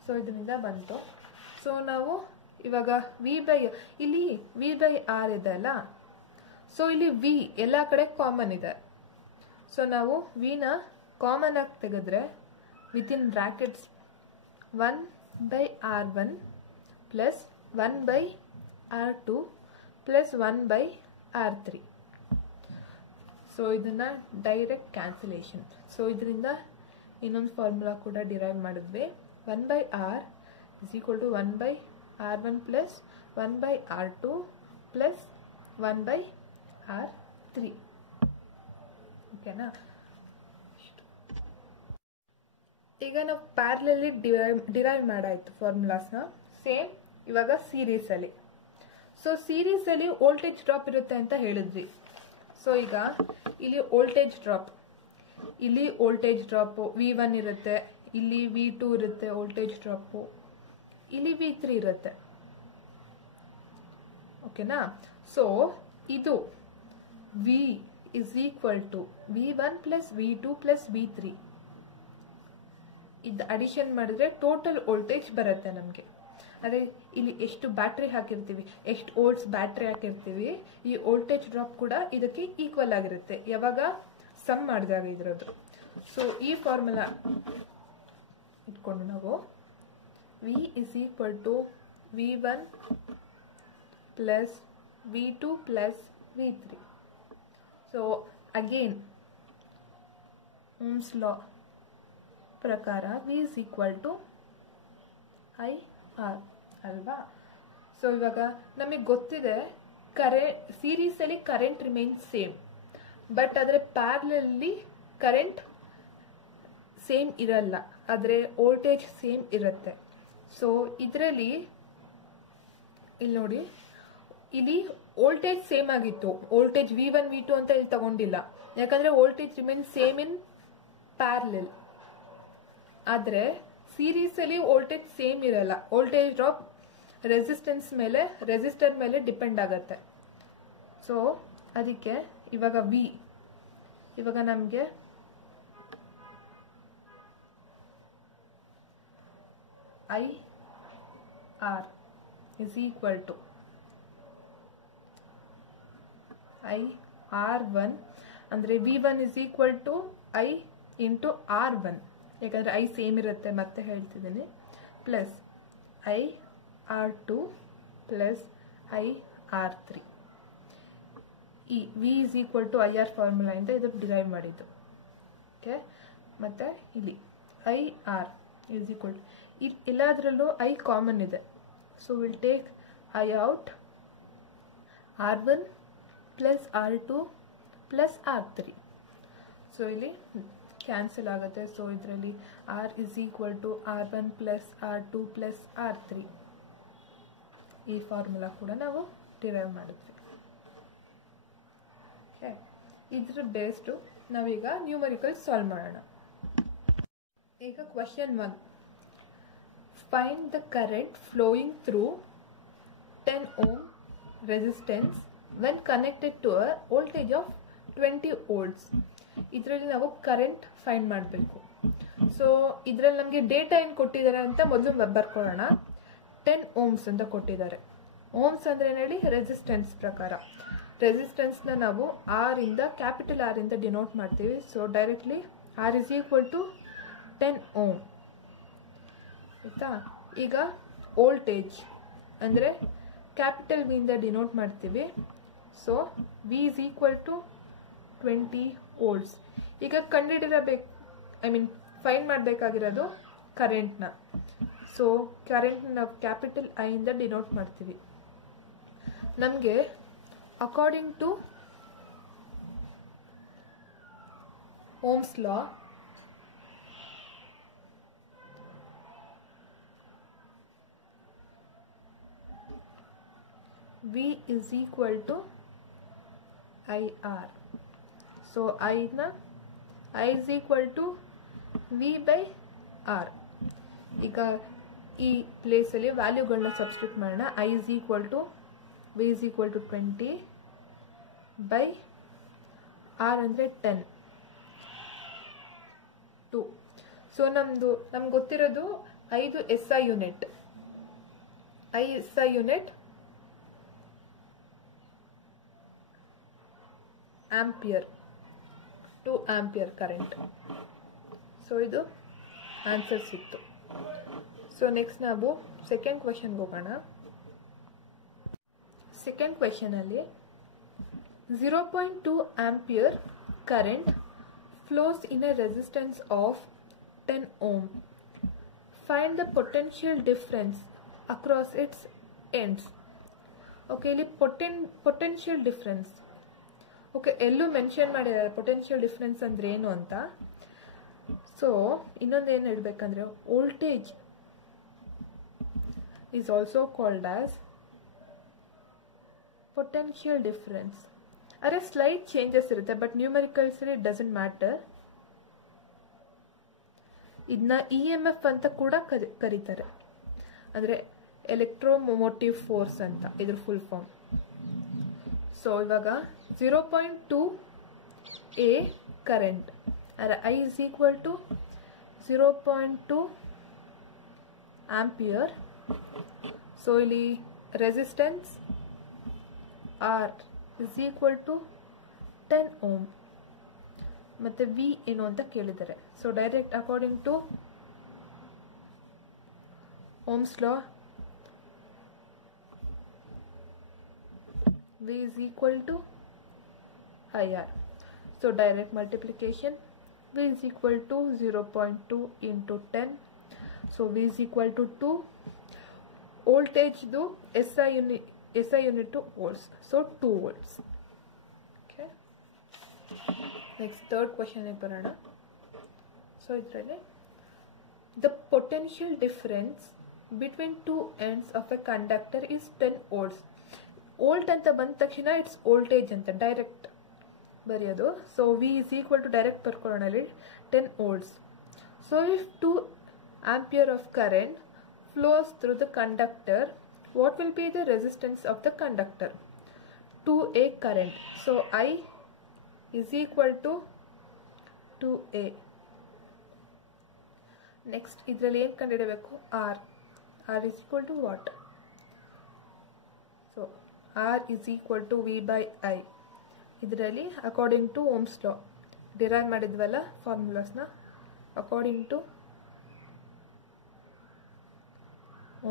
ಸೊ ಇದರಿಂದ ಬಂತು. ಸೊ ನಾವು ಇವಾಗ ಇಲ್ಲಿ ವಿ ಬೈ ಆರ್ ಇದೆ ಅಲ್ಲ, ಸೊ ಇಲ್ಲಿ ವಿ ಎಲ್ಲ ಕಡೆ ಕಾಮನ್ ಇದೆ. ಸೊ ನಾವು ವಿನ ಕಾಮನ್ ಆಗಿ ತೆಗೆದ್ರೆ within brackets 1 by R1 plus 1 by R2 plus 1 by R3. So ಇದನ್ನ ಡೈರೆಕ್ಟ್ ಕ್ಯಾನ್ಸಲೇಷನ್. ಸೊ ಇದರಿಂದ ಇನ್ನೊಂದು ಫಾರ್ಮುಲಾ ಕೂಡ ಡಿರೈವ್ ಮಾಡಿದ್ವಿ. 1 by R is equal to 1 by R1 plus 1 by R2 plus 1 by R3. ಓಕೆನಾ. ಈಗ ನಾವು ಪ್ಯಾರಲಲ್ಲಿ ಡಿರೈವ್ ಮಾಡಾಯ್ತು ಫಾರ್ಮುಲಾಸ್ನ. ಸೇಮ್ ಇವಾಗ ಸೀರೀಸಲ್ಲಿ. So ಸೀರೀಸಲ್ಲಿ voltage drop ಇರುತ್ತೆ ಅಂತ ಹೇಳಿದ್ವಿ. ಸೊ ಈಗ ಇಲ್ಲಿ ವೋಲ್ಟೇಜ್ ಡ್ರಾಪ್, ಇಲ್ಲಿ ವೋಲ್ಟೇಜ್ ಡ್ರಾಪು V1 ಇರುತ್ತೆ, ಇಲ್ಲಿ V2 ಇರುತ್ತೆ ವೋಲ್ಟೇಜ್ ಡ್ರಾಪು, ಇಲ್ಲಿ V3 ಇರುತ್ತೆ. ಓಕೆನಾ. ಸೊ ಇದು V is equal to V1 plus V2 plus V3. ಇದು ಅಡಿಷನ್ ಮಾಡಿದ್ರೆ ಟೋಟಲ್ ವೋಲ್ಟೇಜ್ ಬರುತ್ತೆ ನಮಗೆ. ಅದೇ ಇಲ್ಲಿ ಎಷ್ಟು ಬ್ಯಾಟ್ರಿ ಹಾಕಿರ್ತೀವಿ, ಎಷ್ಟು ವೋಲ್ಟ್ಸ್ ಬ್ಯಾಟ್ರಿ ಹಾಕಿರ್ತೀವಿ, ಈ ವೋಲ್ಟೇಜ್ ಡ್ರಾಪ್ ಕೂಡ ಇದಕ್ಕೆ ಈಕ್ವಲ್ ಆಗಿರುತ್ತೆ ಯಾವಾಗ ಸಮ್ ಮಾಡಿದಾಗ ಇದ್ರದ್ದು. ಸೊ ಈ ಫಾರ್ಮುಲಾ ಇಟ್ಕೊಂಡು ನಾವು V is equal to V1 plus V2 plus V3. So again Ohm's law ಪ್ರಕಾರ V is equal to IR ಅಲ್ವಾ. ಸೊ ಇವಾಗ ನಮಗೆ ಗೊತ್ತಿದೆ ಸೀರೀಸಲ್ಲಿ ಕರೆಂಟ್ ರಿಮೈನ್ಸ್ ಸೇಮ್, ಬಟ್ ಆದರೆ ಪ್ಯಾರಲಲ್ಲಿ ಕರೆಂಟ್ ಸೇಮ್ ಇರಲ್ಲ, ಆದರೆ ವೋಲ್ಟೇಜ್ ಸೇಮ್ ಇರುತ್ತೆ. ಸೊ ಇದರಲ್ಲಿ ಇಲ್ಲಿ ನೋಡಿ, ಇಲ್ಲಿ ವೋಲ್ಟೇಜ್ ಸೇಮ್ ಆಗಿತ್ತು, ವೋಲ್ಟೇಜ್ V1 V2 ಅಂತ ಇಲ್ಲಿ ತಗೊಂಡಿಲ್ಲ, ಯಾಕಂದ್ರೆ voltage remain same in parallel. ಆದರೆ ಸೀರೀಸಲ್ಲಿ ವೋಲ್ಟೇಜ್ ಸೇಮ್ ಇರಲ್ಲ, ವೋಲ್ಟೇಜ್ ಡ್ರಾಪ್ ರೆಸಿಸ್ಟರ್ ಮೇಲೆ ಡಿಪೆಂಡ್ ಆಗುತ್ತೆ. ಸೊ ಅದಕ್ಕೆ ಇವಾಗ ನಮಗೆ IR is equal to IR1 ಅಂದರೆ V1 is equal to I into R1, ಯಾಕಂದರೆ I ಸೇಮ್ ಇರುತ್ತೆ ಮತ್ತೆ ಹೇಳ್ತಿದ್ದೀನಿ, ಪ್ಲಸ್ IR2 ಪ್ಲಸ್ IR3. ಈ V is equal to IR formula ಇಂದ ಇದಕ್ಕೆ ಡಿರೈವ್ ಮಾಡಿದ್ದು. ಓಕೆ, ಮತ್ತೆ ಇಲ್ಲಿ IR is equal to ಎಲ್ಲದರಲ್ಲೂ I ಕಾಮನ್ ಇದೆ. So will take I out, R1 plus R2 plus R3. So ಇಲ್ಲಿ ಕ್ಯಾನ್ಸಲ್ ಆಗುತ್ತೆ. ಸೊ ಇದರಲ್ಲಿ R is equal to R1 plus R2 plus R3. ಈ ಫಾರ್ಮುಲಾ ಕೂಡ ನಾವು ಡಿರೈವ್ ಮಾಡಿದ್ವಿ. ಓಕೆ, ಇದ್ರ ಬೇಸ್ಡು ನಾವೀಗ ನ್ಯೂಮರಿಕಲ್ ಸಾಲ್ವ್ ಮಾಡೋಣ. ಈಗ question 1, find the current flowing through 10 ohm resistance when connected to a voltage of 20 volts. ಇದರಲ್ಲಿ ನಾವು ಕರೆಂಟ್ ಫೈಂಡ್ ಮಾಡಬೇಕು. ಸೊ ಇದರಲ್ಲಿ ನಮಗೆ ಡೇಟಾ ಏನು ಕೊಟ್ಟಿದ್ದಾರೆ ಅಂತ ಮೊದಲು ಬರ್ಕೊಳ್ಳೋಣ. 10 ohms ಅಂತ ಕೊಟ್ಟಿದ್ದಾರೆ. ಓಮ್ಸ್ ಅಂದ್ರೆ ಏನು ಹೇಳಿ? ರೆಸಿಸ್ಟೆನ್ಸ್ ಪ್ರಕಾರ. ರೆಸಿಸ್ಟೆನ್ಸ್ನ ನಾವು R ಇಂದ ಕ್ಯಾಪಿಟಲ್ R ಇಂದ ಡಿನೋಟ್ ಮಾಡ್ತೀವಿ. So directly R is equal to 10 ohm. ಆಯ್ತಾ? ಈಗ ವೋಲ್ಟೇಜ್ ಅಂದರೆ ಕ್ಯಾಪಿಟಲ್ ವಿ ಇಂದ ಡಿನೋಟ್ ಮಾಡ್ತೀವಿ. So V is equal to 20 volts. ಈಗ ಕಂಡುಹಿಡಿಯಬೇಕು, ಫೈಂಡ್ ಮಾಡಬೇಕಾಗಿರೋದು ಕರೆಂಟ್ನ. ಸೊ ಕರೆಂಟ್ನ ನಾವು ಕ್ಯಾಪಿಟಲ್ ಐ ಇಂದ ಡಿನೋಟ್ ಮಾಡ್ತೀವಿ. ನಮಗೆ according to Ohm's law V is equal to IR. So I is equal to V by R. ಈಗ ಈ ಪ್ಲೇಸಲ್ಲಿ ವ್ಯಾಲ್ಯೂಗಳನ್ನ ಸಬ್ಸ್ಟಿಟ್ಯೂಟ್ ಮಾಡೋಣ. I is equal to V is equal to 20 by R ಅಂದರೆ 10 2. So ನಮ್ಗೆ ಗೊತ್ತಿರೋದು 5 SI unit. SI unit ampere, 2 ampere current. So ಇದು answer ಸಿಕ್ತು. So next ನಾವು ಸೆಕೆಂಡ್ ಕ್ವೆಶನ್ಗೆ ಹೋಗೋಣ. ಸೆಕೆಂಡ್ ಕ್ವೆಶನಲ್ಲಿ 0.2 ampere current flows in a resistance of 10 ohm. Find the potential difference across its ends. Okay, ಇಲ್ಲಿ ಪೊಟೆನ್ಷಿಯಲ್ ಡಿಫ್ರೆನ್ಸ್ ಓಕೆ ಎಲ್ಲೂ mention ಮಾಡಿದ್ದಾರೆ potential difference ಅಂದ್ರೆ ಏನು ಅಂತ. ಸೊ ಇನ್ನೊಂದು ಏನು ಹೇಳ್ಬೇಕಂದ್ರೆ voltage is also called as potential difference. Are slight changes ಇರುತ್ತೆ, but numericals it doesn't matter. ಇದನ್ನ EMF ಅಂತ ಕೂಡ ಕರೀತಾರೆ, ಅಂದರೆ ಎಲೆಕ್ಟ್ರೋಮೋಟಿವ್ ಫೋರ್ಸ್ ಅಂತ ಇದ್ರ ಫುಲ್ ಫಾರ್ಮ್. ಸೊ ಇವಾಗ 0.2 A ಕರೆಂಟ್ ಅಂದರೆ I is equal to 0.2 ampere. So ಇಲ್ಲಿ resistance R is equal to 10 ohm ಮತ್ತು V ಏನು ಅಂತ ಕೇಳಿದ್ದಾರೆ. So direct according to Ohm's law V is equal to IR. So direct multiplication, V is equal to 0.2 into 10. So V is equal to 2. Voltage do SI unit to volts. So 2 volts. Okay. Next third question is parana. So it's really the potential difference between two ends of a conductor is 10 volts. Volt ಅಂತ ಬಂದ ತಕ್ಷಣ it's voltage ಅಂತ direct ಬರೆಯೋದು. So V is equal to direct ಬರ್ಕೊಳ್ಳೋಣ ಅಲ್ಲಿ 10 volts. So if 2 ampere of current flows through the conductor, what will be the resistance of the conductor? 2A current. So I is equal to 2A. Next ಇದರಲ್ಲಿ ಏನು ಕಂಡುಹಿಡಬೇಕು? R is equal to what? So R is equal to V by I. ಇದರಲ್ಲಿ according to Ohm's law derive ಮಾಡಿದ್ವಲ್ಲ ಫಾರ್ಮುಲಾಸ್ನ, according to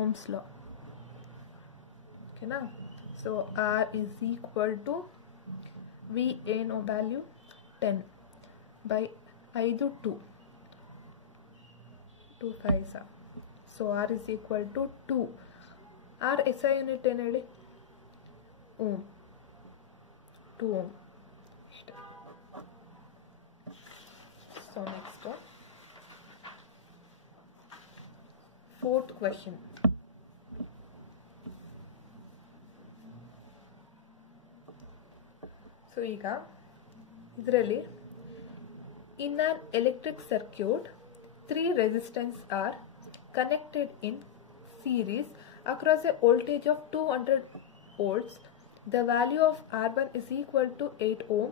Ohm's law. ಓಕೆನಾ? So R is equal to V ಏನೋ value 10 by 5 2 5. So R is equal to 2. R SI unit ಏನು ಹೇಳಿ? Ohm, 2 ohm. So next, fourth question. So ಈಗ ಇದರಲ್ಲಿ in an electric circuit 3 resistors are connected in series across a voltage of 200 volts. The value of R1 is equal to 8 ohm,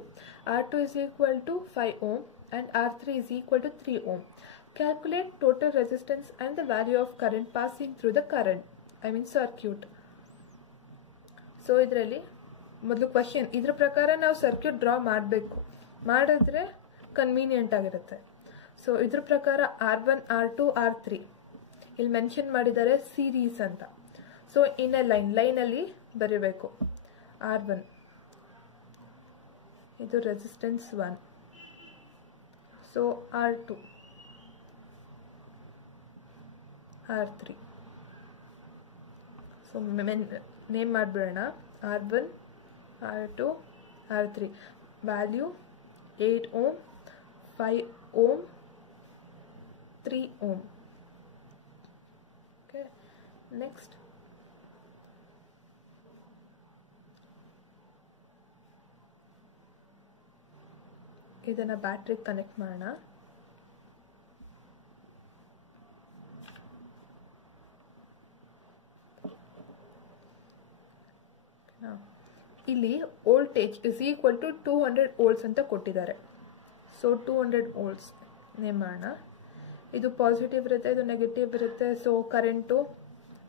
R2 is equal to 5 ohm and R3 is equal to 3 ohm. Calculate total resistance and the value of current passing through the circuit. So ಇದರಲ್ಲಿ ಮೊದಲು question, ಇದ್ರ ಪ್ರಕಾರ ನಾವು circuit draw ಮಾಡಬೇಕು, ಮಾಡಿದ್ರೆ convenient ಆಗಿರುತ್ತೆ. So ಇದ್ರ ಪ್ರಕಾರ R1, R2, R3 ಇಲ್ಲಿ ಮೆನ್ಷನ್ ಮಾಡಿದ್ದಾರೆ ಸೀರೀಸ್ ಅಂತ. ಸೊ ಇನ್ ಎ ಲೈನಲ್ಲಿ ಬರೀಬೇಕು. R1 ಇದು resistance 1, so R2, R3. So name ಮಾಡಿಬಿಡೋಣ. R1, R2, R3. Value 8 ohm, 5 ohm, 3 ohm. Okay, next. ಇದನ್ನ ಬ್ಯಾಟ್ರಿ ಕನೆಕ್ಟ್ ಮಾಡೋಣ. ಇಲ್ಲಿ voltage is equal to 200 volts ಅಂತ ಕೊಟ್ಟಿದ್ದಾರೆ. ಸೊ 200 ವೋಲ್ಟ್ಸ್ ನೇಮ್ ಮಾಡೋಣ. ಇದು ಪಾಸಿಟಿವ್ ಇರುತ್ತೆ, ಇದು ನೆಗೆಟಿವ್ ಇರುತ್ತೆ. So current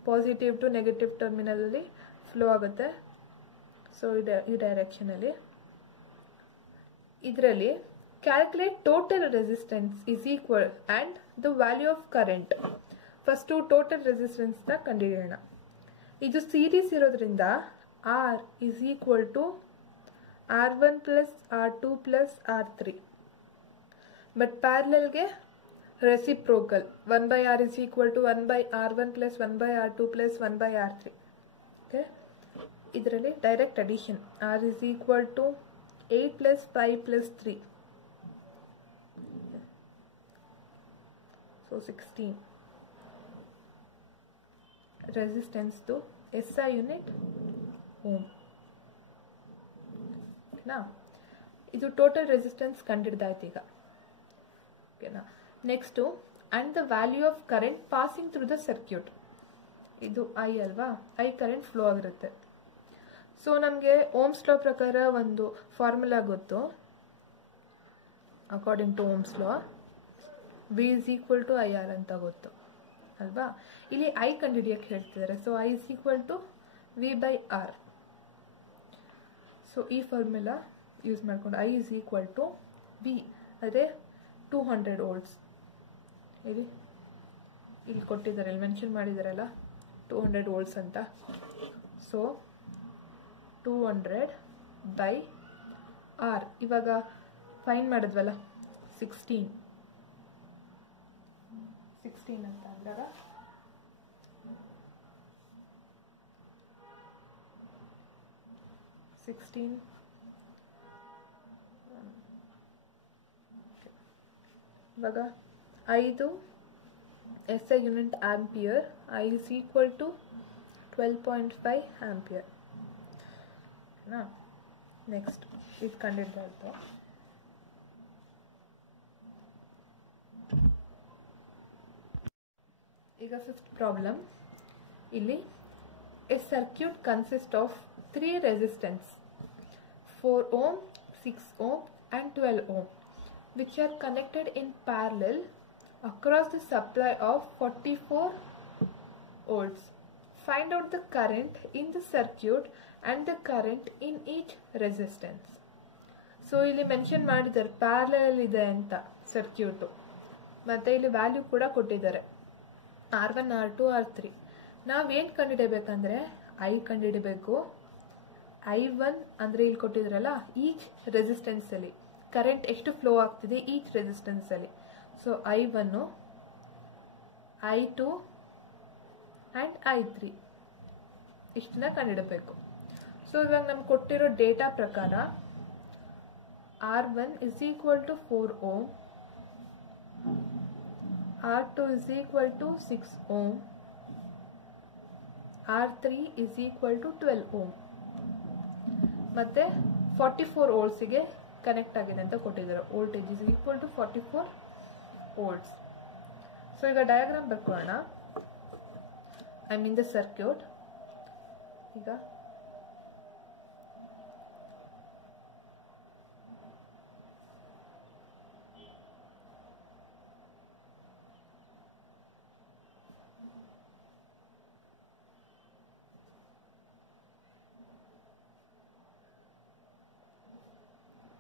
positive to negative ಟರ್ಮಿನಲಲ್ಲಿ ಫ್ಲೋ ಆಗುತ್ತೆ. ಸೊ ಈ ಡೈರೆಕ್ಷನಲ್ಲಿ. ಇದರಲ್ಲಿ calculate total resistance is equal and the value of current. First total ರೆಸಿಸ್ಟೆನ್ಸ್ನ ಕಂಡುಹಿಡಿಯೋಣ. ಇದು ಸೀರೀಸ್ ಇರೋದ್ರಿಂದ R is equal to R1 plus R2 plus R3. But parallel ಗೆ reciprocal 1 by R is equal to 1 by R1 plus 1 by R2 plus 1 by R3. Okay. ಇದರಲ್ಲಿ direct addition. R is equal to 8 plus 5 plus 3. So 16. Resistance to SI unit ohm. ಓಕೆನಾ, ಇದು total resistance ಕಂಡಿಡ್ದಾಯ್ತು ಈಗ. ಓಕೆನಾ, next and the value of current passing through the circuit. ಇದು I ಅಲ್ವಾ, I current flow ಆಗಿರುತ್ತೆ. So ನಮಗೆ Ohm's law ಪ್ರಕಾರ ಒಂದು ಫಾರ್ಮುಲಾ ಗೊತ್ತು. According to Ohm's law V is equal to I R ಅಂತ ಗೊತ್ತು ಅಲ್ವಾ. ಇಲ್ಲಿ ಐ ಕಂಡುಹಿಡಿಯಕ್ಕೆ ಹೇಳ್ತಿದ್ದಾರೆ. So I is equal to V by R. So ಈ ಫಾರ್ಮುಲಾ ಯೂಸ್ ಮಾಡ್ಕೊಂಡು I is equal to V ಅದೇ 200 ವೋಲ್ಟ್ಸ್. ಇಲ್ಲಿ ಕೊಟ್ಟಿದ್ದಾರೆ, ಇಲ್ಲಿ ಮೆನ್ಷನ್ ಮಾಡಿದಾರಲ್ಲ 200 ವೋಲ್ಟ್ಸ್ ಅಂತ. So 200 by R. ಇವಾಗ ಫೈನ್ ಮಾಡಿದ್ವಲ್ಲ 16 ಅಂತ ಅಂದಾಗ ಇವಾಗ 5 SI unit ampere. I is equal to 12.5 ampere. Next ಇದು ಕಂಡಿಡ್ದಾಯ್ತು. ಈಗ ಫಿಫ್ತ್ ಪ್ರಾಬ್ಲಮ್. ಇಲ್ಲಿ a circuit consist of 3 resistance 4 ohm, 6 ohm and 12 ohm which are connected in parallel across the supply of 44 volts. Find out the current in the circuit and the current in each resistance. So ಇಲ್ಲಿ mention ಮಾಡಿದ್ದಾರೆ parallel ಇದೆ ಅಂತ circuit, ಮತ್ತು ಇಲ್ಲಿ value ಕೂಡ ಕೊಟ್ಟಿದ್ದಾರೆ R1, R2, R3. ನಾವೇನು ಕಂಡುಹಿಡಬೇಕಂದ್ರೆ I ಕಂಡುಹಿಡಬೇಕು. I1 ಅಂದರೆ ಇಲ್ಲಿ ಕೊಟ್ಟಿದ್ರಲ್ಲ ಈಚ್ ರೆಸಿಸ್ಟೆನ್ಸಲ್ಲಿ ಕರೆಂಟ್ ಎಷ್ಟು ಫ್ಲೋ ಆಗ್ತಿದೆ ಈಚ್ ರೆಸಿಸ್ಟೆನ್ಸಲ್ಲಿ. So I1, I2 and I3 ಇಷ್ಟನ್ನ ಕಂಡುಹಿಡಬೇಕು. ಸೊ ಇವಾಗ ನಮ್ಗೆ ಕೊಟ್ಟಿರೋ ಡೇಟಾ ಪ್ರಕಾರ R1 is equal to 4 ohm, R2 is equal to 6 ohm, R3 is equal to 12 ohm. ಮತ್ತೆ 44 ವೋಲ್ಟ್ಸ್ಗೆ ಕನೆಕ್ಟ್ ಆಗಿದೆ ಅಂತ ಕೊಟ್ಟಿದ್ದಾರೆ. Voltage is equal to 44 volts. So ಈಗ ಡಯಾಗ್ರಾಮ್ ಬರ್ಕೊಳ್ಳೋಣ. I mean the circuit. ಈಗ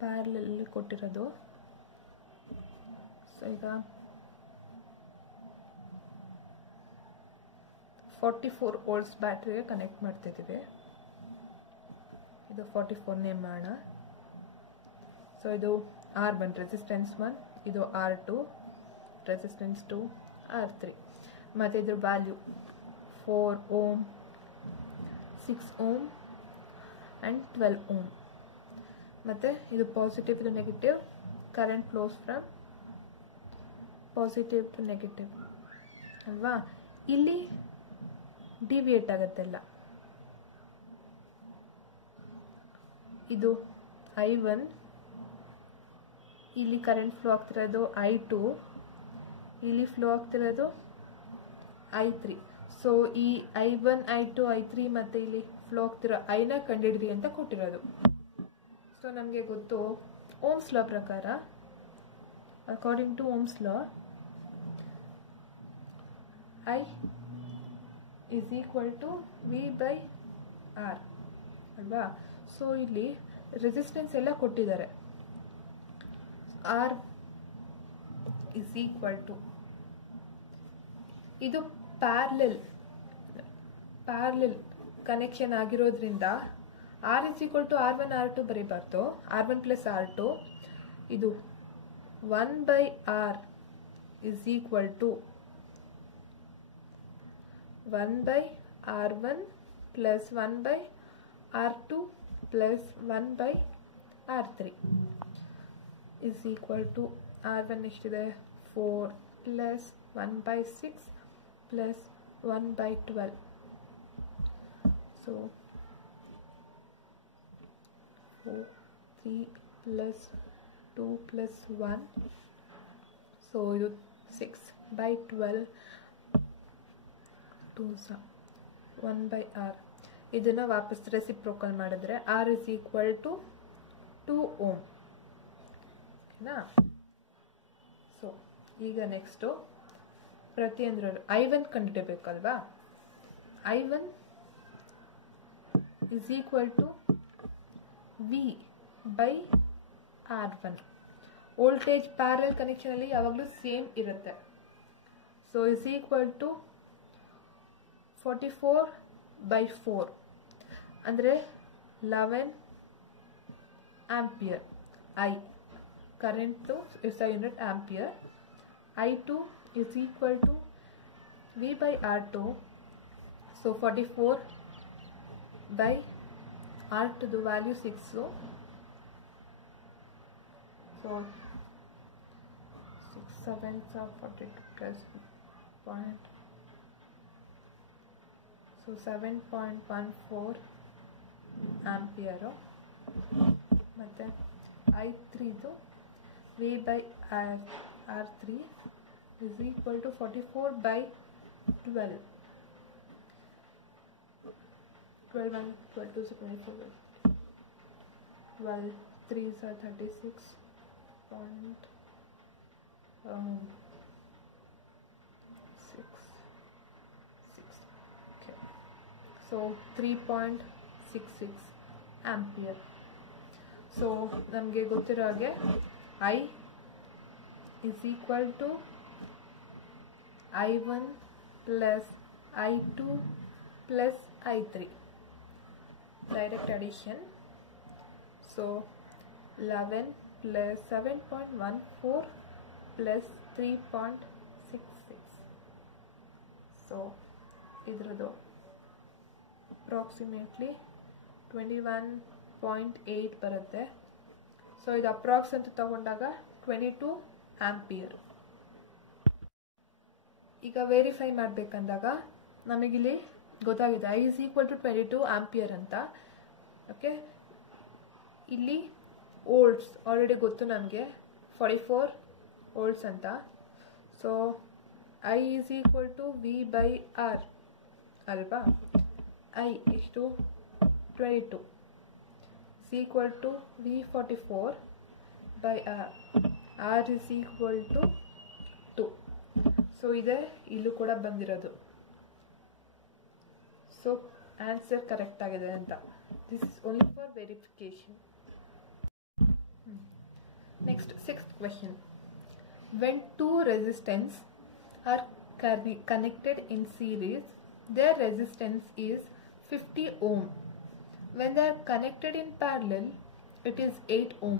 ಪ್ಯಾರಲಲ್ ಕೊಟ್ಟಿರೋದು. ಸೊ ಈಗ 44 ವೋಲ್ಟ್ಸ್ ಬ್ಯಾಟ್ರಿಗೆ ಕನೆಕ್ಟ್ ಮಾಡ್ತಿದ್ದೀವಿ. ಇದು 44 ನೇಮ್ ಮಾಡೋಣ. ಸೊ ಇದು R1 ರೆಸಿಸ್ಟೆನ್ಸ್ 1, ಇದು R2 ರೆಸಿಸ್ಟೆನ್ಸ್ 2, R3 ಮತ್ತು ಇದ್ರ value 4 ohm, 6 ohm and 12 ohm. ಮತ್ತು ಇದು positive to negative, current flows from positive to negative ಅಲ್ವಾ. ಇಲ್ಲಿ ಡಿವಿಯೇಟ್ ಆಗುತ್ತೆಲ್ಲ. ಇದು I1, ಇಲ್ಲಿ ಕರೆಂಟ್ ಫ್ಲೋ ಆಗ್ತಿರೋದು I2, ಇಲ್ಲಿ ಫ್ಲೋ ಆಗ್ತಿರೋದು I3. ಸೊ ಈ I1, I2, I3 ಮತ್ತು ಇಲ್ಲಿ ಫ್ಲೋ ಆಗ್ತಿರೋ ಐನ ಕಂಡಿಡ್ರಿ ಅಂತ ಕೊಟ್ಟಿರೋದು. ಸೊ ನಮಗೆ ಗೊತ್ತು ಓಮ್ಸ್ ಲಾ ಪ್ರಕಾರ, according to Ohm's law, I is equal to V by R ಅಲ್ವಾ. ಸೊ ಇಲ್ಲಿ ರೆಸಿಸ್ಟೆನ್ಸ್ ಎಲ್ಲ ಕೊಟ್ಟಿದ್ದಾರೆ. R is equal to, ಇದು ಪ್ಯಾರಲಲ್ ಕನೆಕ್ಷನ್ ಆಗಿರೋದ್ರಿಂದ R is equal to R1 R2 ಬರೀಬಾರ್ದು, R1 plus R2. ಇದು 1 by R is equal to 1 by R1 plus 1 by R2 plus 1 by R3 is equal to R1 ಎಷ್ಟಿದೆ 4 plus 1 by 6 plus 1 by 12. So 3 plus 2 plus 1. So ಇದು 6 by 12, 2 1 by R. ಇದನ್ನು ವಾಪಸ್ reciprocal ಮಾಡಿದ್ರೆ R is equal to 2 ohm. ಓಕೆನಾ. So ಈಗ next ಪ್ರತಿಯೊಂದರಲ್ಲೂ I1 ಕಂಡುಹಿಡಿಯಬೇಕಲ್ವಾ. I1 is equal to V by R1. Voltage parallel ಕನೆಕ್ಷನಲ್ಲಿ ಯಾವಾಗಲೂ ಸೇಮ್ ಇರುತ್ತೆ. So is equal to 44 by 4 ಅಂದರೆ 11 ampere. I current SI unit ampere. I2 is equal to V by R2. So 44 by R to the value 6. So 6 7s are 42 plus point. So 7.14 ಆಂಪಿಯರು. ಮತ್ತು I3 V by R3 is equal to 44 by 12. 12 and 12 to 24. 12 3s are 36. Point 6. Okay. So 3.66 ampere. So ನಮಗೆ ಗೊತ್ತಿರೋ ಹಾಗೆ I is equal to I1 plus I2 plus I3. Direct addition. So 11 plus 7.14 plus 3.66. So ಇದ್ರದ್ದು approximately 21.8 ಬರುತ್ತೆ. So ಇದು approx ಅಂತ ತಗೊಂಡಾಗ 22 ampere. ಈಗ verify ಮಾಡಬೇಕಂದಾಗ ನಮಗಿಲ್ಲಿ ಗೊತ್ತಾಗಿದೆ I is equal to 22 ampere ಅಂತ. ಓಕೆ, ಇಲ್ಲಿ ವೋಲ್ಟ್ಸ್ ಆಲ್ರೆಡಿ ಗೊತ್ತು ನಮಗೆ 44 ವೋಲ್ಟ್ಸ್ ಅಂತ. So I is equal to V/R ಅಲ್ವಾ. I ಎಷ್ಟು 22 is equal to V44/R. R is equal to 2. So ಇದೆ ಇಲ್ಲೂ ಕೂಡ ಬಂದಿರೋದು. ಸೊ ಆನ್ಸರ್ ಕರೆಕ್ಟ್ ಆಗಿದೆ ಅಂತ. This is only for verification. Next 6th question. When two resistance are connected in series, their resistance is 50 ohm. When they are connected in parallel, it is 8 ohm.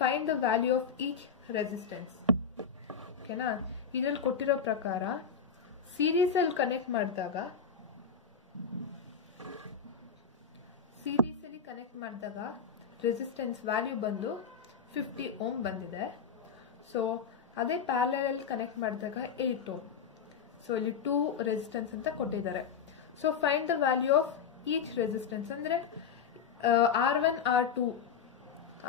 Find the value of each resistance. ಓಕೆನಾ, ಇದರಲ್ಲಿ ಕೊಟ್ಟಿರೋ ಪ್ರಕಾರ ಸೀರೀಸಲ್ಲಿ connect ಮಾಡಿದಾಗ resistance value ಬಂದು 50 ohm ಬಂದಿದೆ. So ಅದೇ parallel connect ಮಾಡಿದಾಗ 8 ohm. So ಇಲ್ಲಿ 2 ರೆಸಿಸ್ಟೆನ್ಸ್ ಅಂತ ಕೊಟ್ಟಿದ್ದಾರೆ. So find the value of each resistance ಅಂದರೆ R1 R2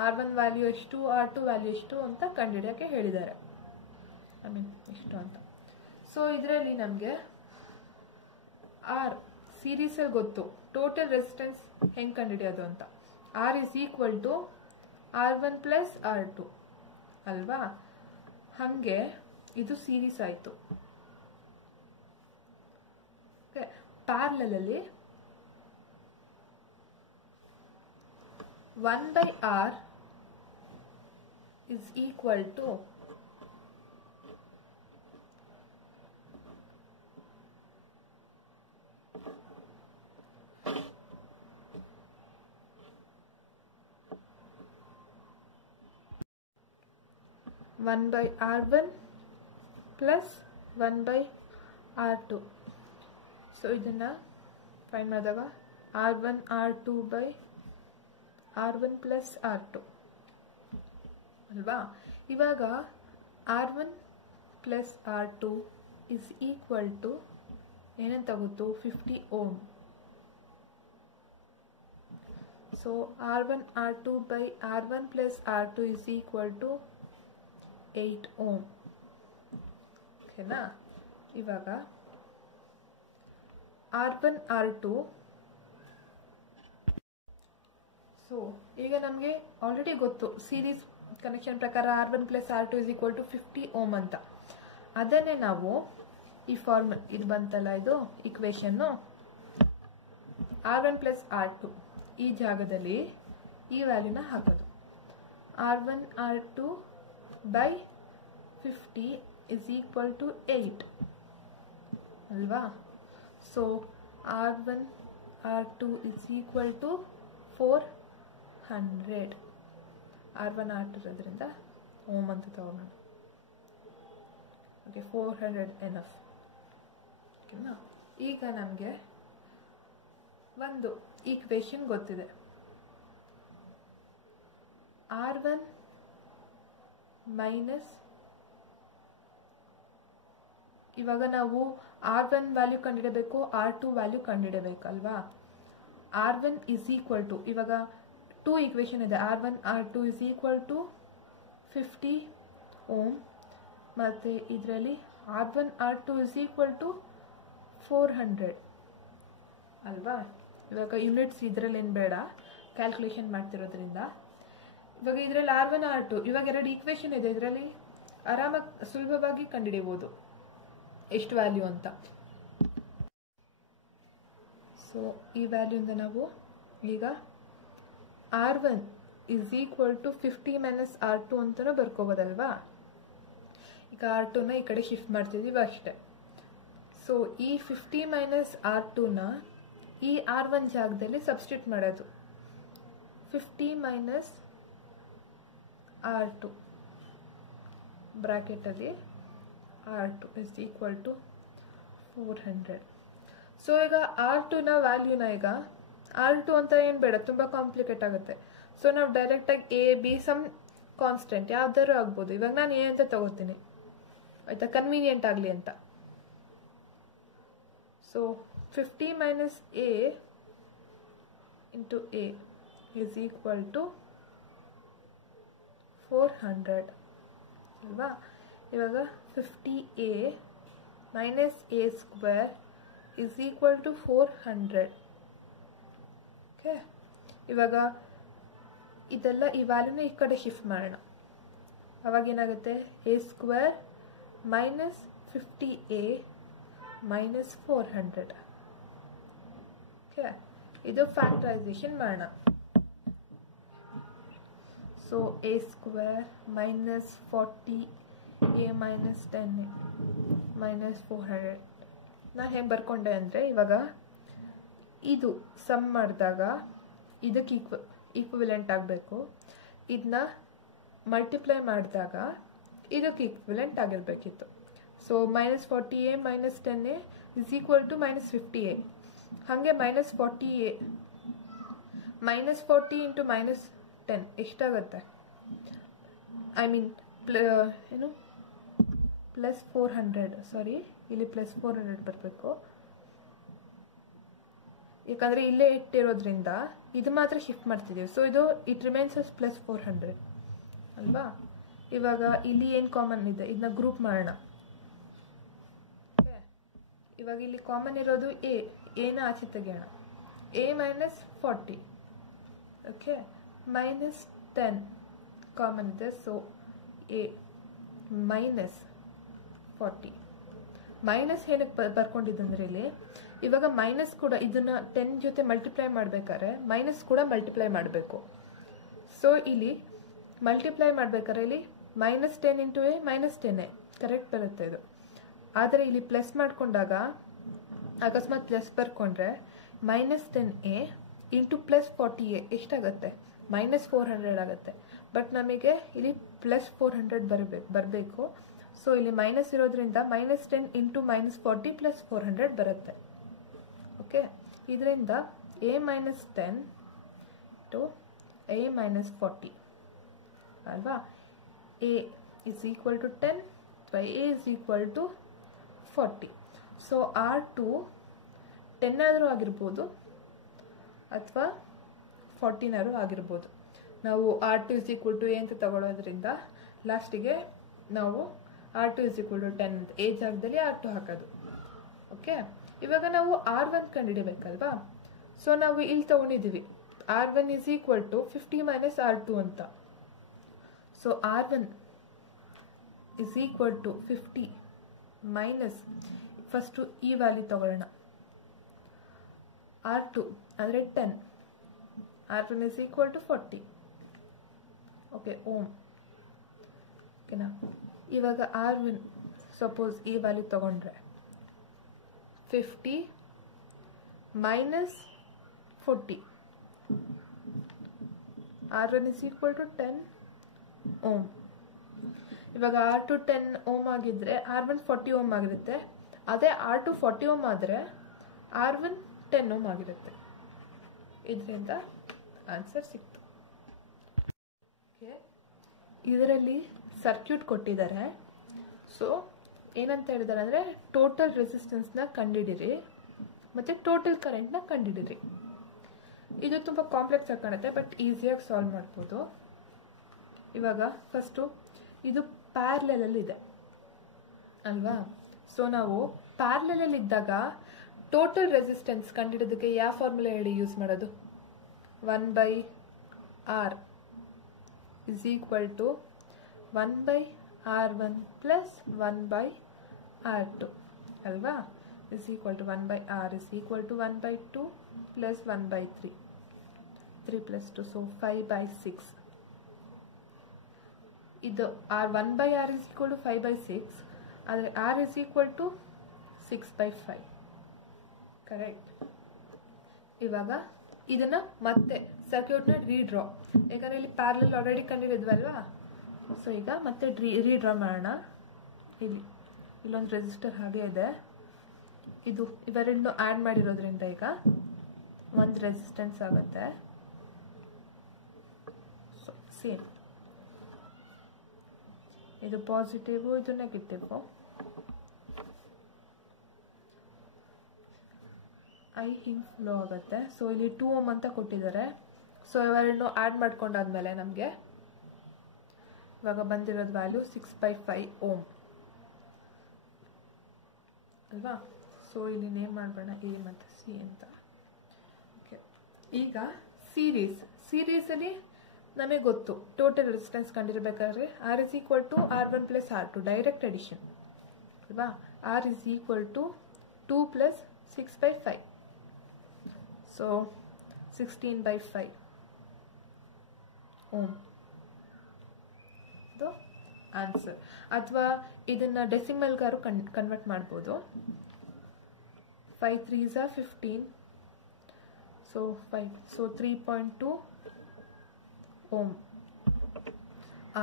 R1 ವ್ಯಾಲ್ಯೂ ಎಷ್ಟು, R2 ವ್ಯಾಲ್ಯೂ ಎಷ್ಟು ಅಂತ ಕಂಡುಹಿಡಿಯೋಕ್ಕೆ ಹೇಳಿದ್ದಾರೆ. ಎಷ್ಟು ಅಂತ. ಸೊ ಇದರಲ್ಲಿ ನಮಗೆ ಆರ್ ಸೀರೀಸಲ್ಲಿ ಗೊತ್ತು, ಟೋಟಲ್ ರೆಸಿಸ್ಟೆನ್ಸ್ ಹೆಂಗೆ ಕಂಡುಹಿಡಿಯೋದು ಅಂತ. R is equal to R1 plus R2 ಅಲ್ವಾ. ಹಾಗೆ ಇದು ಸೀರೀಸ್ ಆಯಿತು. ಓಕೆ, ಪ್ಯಾರಲಲ್ಲಿ 1/R is equal to 1/R1 plus 1/R2. So ಇದನ್ನು ಫೈಂಡ್ ಮಾಡಿದಾಗ R1 R2/R1 plus R2 ಅಲ್ವಾ. ಇವಾಗ R1 plus R2 is equal to ಏನಂತ ಗೊತ್ತು, 50 ohm. So R1 R2/R1 plus R2 is equal to 8 ohm. ಓಕೆನಾ. ಇವಾಗ R1 R2. ಸೊ ಈಗ ನಮಗೆ ಆಲ್ರೆಡಿ ಗೊತ್ತು ಸೀರೀಸ್ ಕನೆಕ್ಷನ್ ಪ್ರಕಾರ R1 plus R2 is equal to 50 ohm ಅಂತ. ಅದನ್ನೇ ನಾವು ಈ ಫಾರ್ಮಲ್ ಇದು ಬಂತಲ್ಲ, ಇದು ಇಕ್ವೇಶನ್ನು R1 plus R2 ಈ ಜಾಗದಲ್ಲಿ ಈ ವ್ಯಾಲ್ಯೂನ ಹಾಕೋದು. R1 R2/50 is equal to 8 ಅಲ್ವಾ. So R1 R2 is equal to 400. R1 R2 ಇರೋದ್ರಿಂದ ಓಮ್ ಅಂತ ತಗೊಳ್ಳೋಣ. Okay, 400 enough. ಓಕೆನಾ. ಈಗ ನಮಗೆ ಒಂದು ಈಕ್ವೇಶನ್ ಗೊತ್ತಿದೆ. R1 ಮೈನಸ್, ಇವಾಗ ನಾವು R1 ವ್ಯಾಲ್ಯೂ ಕಂಡುಹಿಡಬೇಕು, R2 ವ್ಯಾಲ್ಯೂ ಕಂಡುಹಿಡಬೇಕಲ್ವಾ. R1 is equal to, ಇವಾಗ 2 ಈಕ್ವೇಶನ್ ಇದೆ. R1 R2 is equal to 50 ohm ಮತ್ತು ಇದರಲ್ಲಿ R1 R2 is equal to 400 ಅಲ್ವಾ. ಇವಾಗ ಯೂನಿಟ್ಸ್ ಇದರಲ್ಲಿ ಏನು ಬೇಡ, ಕ್ಯಾಲ್ಕುಲೇಷನ್ ಮಾಡ್ತಿರೋದ್ರಿಂದ. ಇವಾಗ ಇದರಲ್ಲಿ R1 R2 ಇವಾಗ 2 ಈಕ್ವೇಶನ್ ಇದೆ. ಇದರಲ್ಲಿ ಆರಾಮಾಗಿ ಸುಲಭವಾಗಿ ಕಂಡುಹಿಡಿಯಬಹುದು ಎಷ್ಟು ವ್ಯಾಲ್ಯೂ ಅಂತ. ಸೊ ಈ ವ್ಯಾಲ್ಯೂಯಿಂದ ನಾವು ಈಗ R1 is equal to 50 minus R2 ಅಂತಲೂ ಬರ್ಕೋಬೋದಲ್ವಾ. ಈಗ R2ನ ಈ ಕಡೆ ಶಿಫ್ಟ್ ಮಾಡ್ತಿದ್ದೀವಿ ಅಷ್ಟೇ. ಸೊ ಈ 50 minus R2ನ ಈ R1 ಜಾಗದಲ್ಲಿ ಸಬ್ಸ್ಟಿಟ್ಯೂಟ್ ಮಾಡೋದು. 50 minus R2 ಬ್ರಾಕೆಟಲ್ಲಿ R2 is equal to 400. So ಈಗ R2ನ ವ್ಯಾಲ್ಯೂನ ಈಗ R2 ಅಂತ ಏನು ಬೇಡ, ತುಂಬ ಕಾಂಪ್ಲಿಕೇಟ್ ಆಗುತ್ತೆ. ಸೊ ನಾವು ಡೈರೆಕ್ಟಾಗಿ A B ಸಮ್ ಕಾನ್ಸ್ಟೆಂಟ್ ಯಾವ್ದಾದ್ರು ಆಗ್ಬೋದು. ಇವಾಗ ನಾನು A ಅಂತ ತಗೋತೀನಿ ಆಯಿತಾ, ಕನ್ವೀನಿಯೆಂಟ್ ಆಗಲಿ ಅಂತ. So 50 minus a into a is equal to 400 ಅಲ್ವಾ. ಇವಾಗ 50a minus a square is equal to 400. Okay, ಇವಾಗ ಇದೆಲ್ಲ ಈ ವ್ಯಾಲ್ಯೂನ ಈ ಕಡೆ ಶಿಫ್ಟ್ ಮಾಡೋಣ. ಅವಾಗ ಏನಾಗುತ್ತೆ, a square minus 50a minus 400. Okay, ಇದು ಫ್ಯಾಕ್ಟರೈಸೇಷನ್ ಮಾಡೋಣ. So a square minus 40a minus 10a minus 400 ನಾನು ಹೇಗೆ ಬರ್ಕೊಂಡೆ ಅಂದರೆ, ಇವಾಗ ಇದು ಸಮ್ ಮಾಡಿದಾಗ ಇದಕ್ಕೆ ಈಕ್ವಿವೆಲೆಂಟ್ ಆಗಬೇಕು, ಇದನ್ನ ಮಲ್ಟಿಪ್ಲೈ ಮಾಡಿದಾಗ ಇದಕ್ಕೆ ಈಕ್ವಿವೆಲೆಂಟ್ ಆಗಿರಬೇಕಿತ್ತು. So minus 40a minus 10a is equal to minus 50a. ಹಾಗೆ minus 40a minus 40 into minus 10 ಎಷ್ಟಾಗುತ್ತೆ, ಐ ಮೀನ್ ಏನು ಪ್ಲಸ್ 400, ಸಾರಿ ಇಲ್ಲಿ ಪ್ಲಸ್ 400 ಬರಬೇಕು, ಯಾಕಂದರೆ ಇಲ್ಲೇ ಇಟ್ಟಿರೋದ್ರಿಂದ ಇದು ಮಾತ್ರ ಶಿಫ್ಟ್ ಮಾಡ್ತಿದ್ದೀವಿ. ಸೊ ಇದು ಇಟ್ ರಿಮೈನ್ಸ್ ಅಸ್ ಪ್ಲಸ್ 400 ಅಲ್ವಾ. ಇವಾಗ ಇಲ್ಲಿ ಏನು ಕಾಮನ್ ಇದೆ ಇದನ್ನ ಗ್ರೂಪ್ ಮಾಡೋಣ. ಇವಾಗ ಇಲ್ಲಿ ಕಾಮನ್ ಇರೋದು ಎನ ಆಚೆ ತೆಗೆಯೋಣ. a minus 40, okay, minus 10 common ಇದೆ. ಸೊ a minus 40 ಮೈನಸ್ ಏನಕ್ಕೆ ಬರ್ಕೊಂಡಿದ್ದಂದ್ರೆ ಇಲ್ಲಿ ಇವಾಗ ಮೈನಸ್ ಕೂಡ ಇದನ್ನ 10 ಜೊತೆ ಮಲ್ಟಿಪ್ಲೈ ಮಾಡ್ಬೇಕಾದ್ರೆ ಮೈನಸ್ ಕೂಡ ಮಲ್ಟಿಪ್ಲೈ ಮಾಡಬೇಕು. ಸೊ ಇಲ್ಲಿ ಮಲ್ಟಿಪ್ಲೈ ಮಾಡ್ಬೇಕಾದ್ರೆ ಇಲ್ಲಿ minus 10 into a minus 10a correct ಬರುತ್ತೆ ಇದು. ಆದರೆ ಇಲ್ಲಿ ಪ್ಲಸ್ ಮಾಡ್ಕೊಂಡಾಗ ಅಕಸ್ಮಾತ್ ಪ್ಲಸ್ ಬರ್ಕೊಂಡ್ರೆ minus 10a into plus 40a ಎಷ್ಟಾಗುತ್ತೆ, minus 400 ಆಗುತ್ತೆ. ಬಟ್ ನಮಗೆ ಇಲ್ಲಿ ಪ್ಲಸ್ 400 ಬರಬೇಕು. ಸೊ ಇಲ್ಲಿ ಮೈನಸ್ ಇರೋದ್ರಿಂದ minus 10 ಇಂಟು minus 40 ಪ್ಲಸ್ 400 ಬರುತ್ತೆ. ಓಕೆ, ಇದರಿಂದ a minus 10 to a minus 40 ಅಲ್ವಾ. a is equal to 10 by a is equal to 40. So R2 10 ಆದರೂ ಆಗಿರ್ಬೋದು ಅಥವಾ 14 ಆಗಿರ್ಬೋದು. ನಾವು R2 is equal to a ಅಂತ ತಗೊಳ್ಳೋದ್ರಿಂದ ಲಾಸ್ಟಿಗೆ ನಾವು R2 is equal to 10 ಅಂತ a ಜಾಗದಲ್ಲಿ R2 ಹಾಕೋದು. ಓಕೆ, ಇವಾಗ ನಾವು R1 ಕಂಡುಹಿಡಿಬೇಕಲ್ವಾ. ಸೊ ನಾವು ಇಲ್ಲಿ ತಗೊಂಡಿದ್ದೀವಿ R1 is equal to 50 minus R2 ಅಂತ. So R1 is equal to 50 minus first ಈ ವ್ಯಾಲ್ಯೂ ತಗೊಳ್ಳೋಣ. R2 ಅಂದರೆ 10, R1 is equal to 40. Okay, ohm. ಓಕೆನಾ. ಇವಾಗ R1 ಸಪೋಸ್ ಈ ವ್ಯಾಲ್ಯೂ ತಗೊಂಡ್ರೆ 50 minus 40, R1 is equal to 10 ohm. ಇವಾಗ R2 10 ಓಮ್ ಆಗಿದ್ರೆ R1 40 ಓಮ್ ಆಗಿರುತ್ತೆ. ಅದೇ R2 40 ಓಮ್ ಆದರೆ R1 10 ಓಮ್ ಆಗಿರುತ್ತೆ. ಇದರಿಂದ ಆನ್ಸರ್ ಸಿಕ್ತು. ಓಕೆ, ಇದರಲ್ಲಿ ಸರ್ಕ್ಯೂಟ್ ಕೊಟ್ಟಿದ್ದಾರೆ. ಸೊ ಏನಂತ ಹೇಳಿದ್ದಾರೆ ಅಂದರೆ ಟೋಟಲ್ ರೆಸಿಸ್ಟೆನ್ಸ್ನ ಕಂಡುಹಿಡಿರಿ ಮತ್ತು ಟೋಟಲ್ ಕರೆಂಟ್ನ ಕಂಡುಹಿಡಿರಿ. ಇದು ತುಂಬ ಕಾಂಪ್ಲೆಕ್ಸ್ ಆಗಿ ಕಾಣುತ್ತೆ, ಬಟ್ ಈಸಿಯಾಗಿ ಸಾಲ್ವ್ ಮಾಡ್ಬೋದು. ಇವಾಗ ಫಸ್ಟು ಇದು ಪ್ಯಾರಲಲಲ್ಲಿದೆ ಅಲ್ವಾ. ಸೊ ನಾವು ಪ್ಯಾರಲಲ್ ಇದ್ದಾಗ ಟೋಟಲ್ ರೆಸಿಸ್ಟೆನ್ಸ್ ಕಂಡುಹಿಡೋದಕ್ಕೆ ಯಾವ ಫಾರ್ಮುಲಾ ಹೇಳಿ ಯೂಸ್ ಮಾಡೋದು, 1/R is equal to 1/R1 plus 1/R2 ಅಲ್ವಾ. is equal to 1/R is equal to 1/2 plus 1/3, 3 plus 2, so 5/6. ಇದು R1/R is equal to 5/6, ಆದರೆ R is equal to 6/5. Correct. ಇವಾಗ ಇದನ್ನ ಮತ್ತೆ ಸರ್ಕ್ಯೂಟ್ನ ರೀಡ್ರಾ, ಯಾಕಂದರೆ ಇಲ್ಲಿ ಪ್ಯಾರಲಲ್ ಆಲ್ರೆಡಿ ಕಂಡಿಡಿದ್ವಲ್ವಾ. ಸೊ ಈಗ ಮತ್ತೆ ರೀಡ್ರಾ ಮಾಡೋಣ. ಇಲ್ಲೊಂದು ರೆಸಿಸ್ಟರ್ ಹಾಗೆ ಇದೆ, ಇದು ಇವೆರಡನ್ನು ಆ್ಯಡ್ ಮಾಡಿರೋದ್ರಿಂದ ಈಗ ಒಂದು ರೆಸಿಸ್ಟೆನ್ಸ್ ಆಗುತ್ತೆ. ಸೊ ಸೇಮ್, ಇದು ಪಾಸಿಟಿವ್, ಇದು ನೆಗೆಟಿವ್. ಐ ಹಿಂಗೆ ಫ್ಲೋ ಆಗುತ್ತೆ. ಸೊ ಇಲ್ಲಿ 2 ಓಮ್ ಅಂತ ಕೊಟ್ಟಿದ್ದಾರೆ. ಸೊ ಇವೆರಡನ್ನು ಆ್ಯಡ್ ಮಾಡ್ಕೊಂಡಾದ್ಮೇಲೆ ನಮಗೆ ಇವಾಗ ಬಂದಿರೋದು ವ್ಯಾಲ್ಯೂ 6/5 ಓಮ್ ಅಲ್ವಾ. ಸೊ ಇಲ್ಲಿ ನೇಮ್ ಮಾಡೋಣ ಎ ಮತ್ತು ಸಿ ಅಂತ. ಓಕೆ, ಈಗ ಸೀರೀಸಲ್ಲಿ ನಮಗೆ ಗೊತ್ತು ಟೋಟಲ್ ರೆಸಿಸ್ಟೆನ್ಸ್ ಕಂಡಿರಬೇಕಾದ್ರೆ R is equal to R1 plus R2 direct addition ಅಲ್ವಾ. R is equal to 2 plus 6/5. So 16/5 ohm ಇದು ಆನ್ಸರ್. ಅಥವಾ ಇದನ್ನ ಡೆಸಿಮಲ್ಗಾರು ಕನ್ವರ್ಟ್ ಮಾಡ್ಬೋದು. 5 3s are 15. So 5. So 3.2 ohm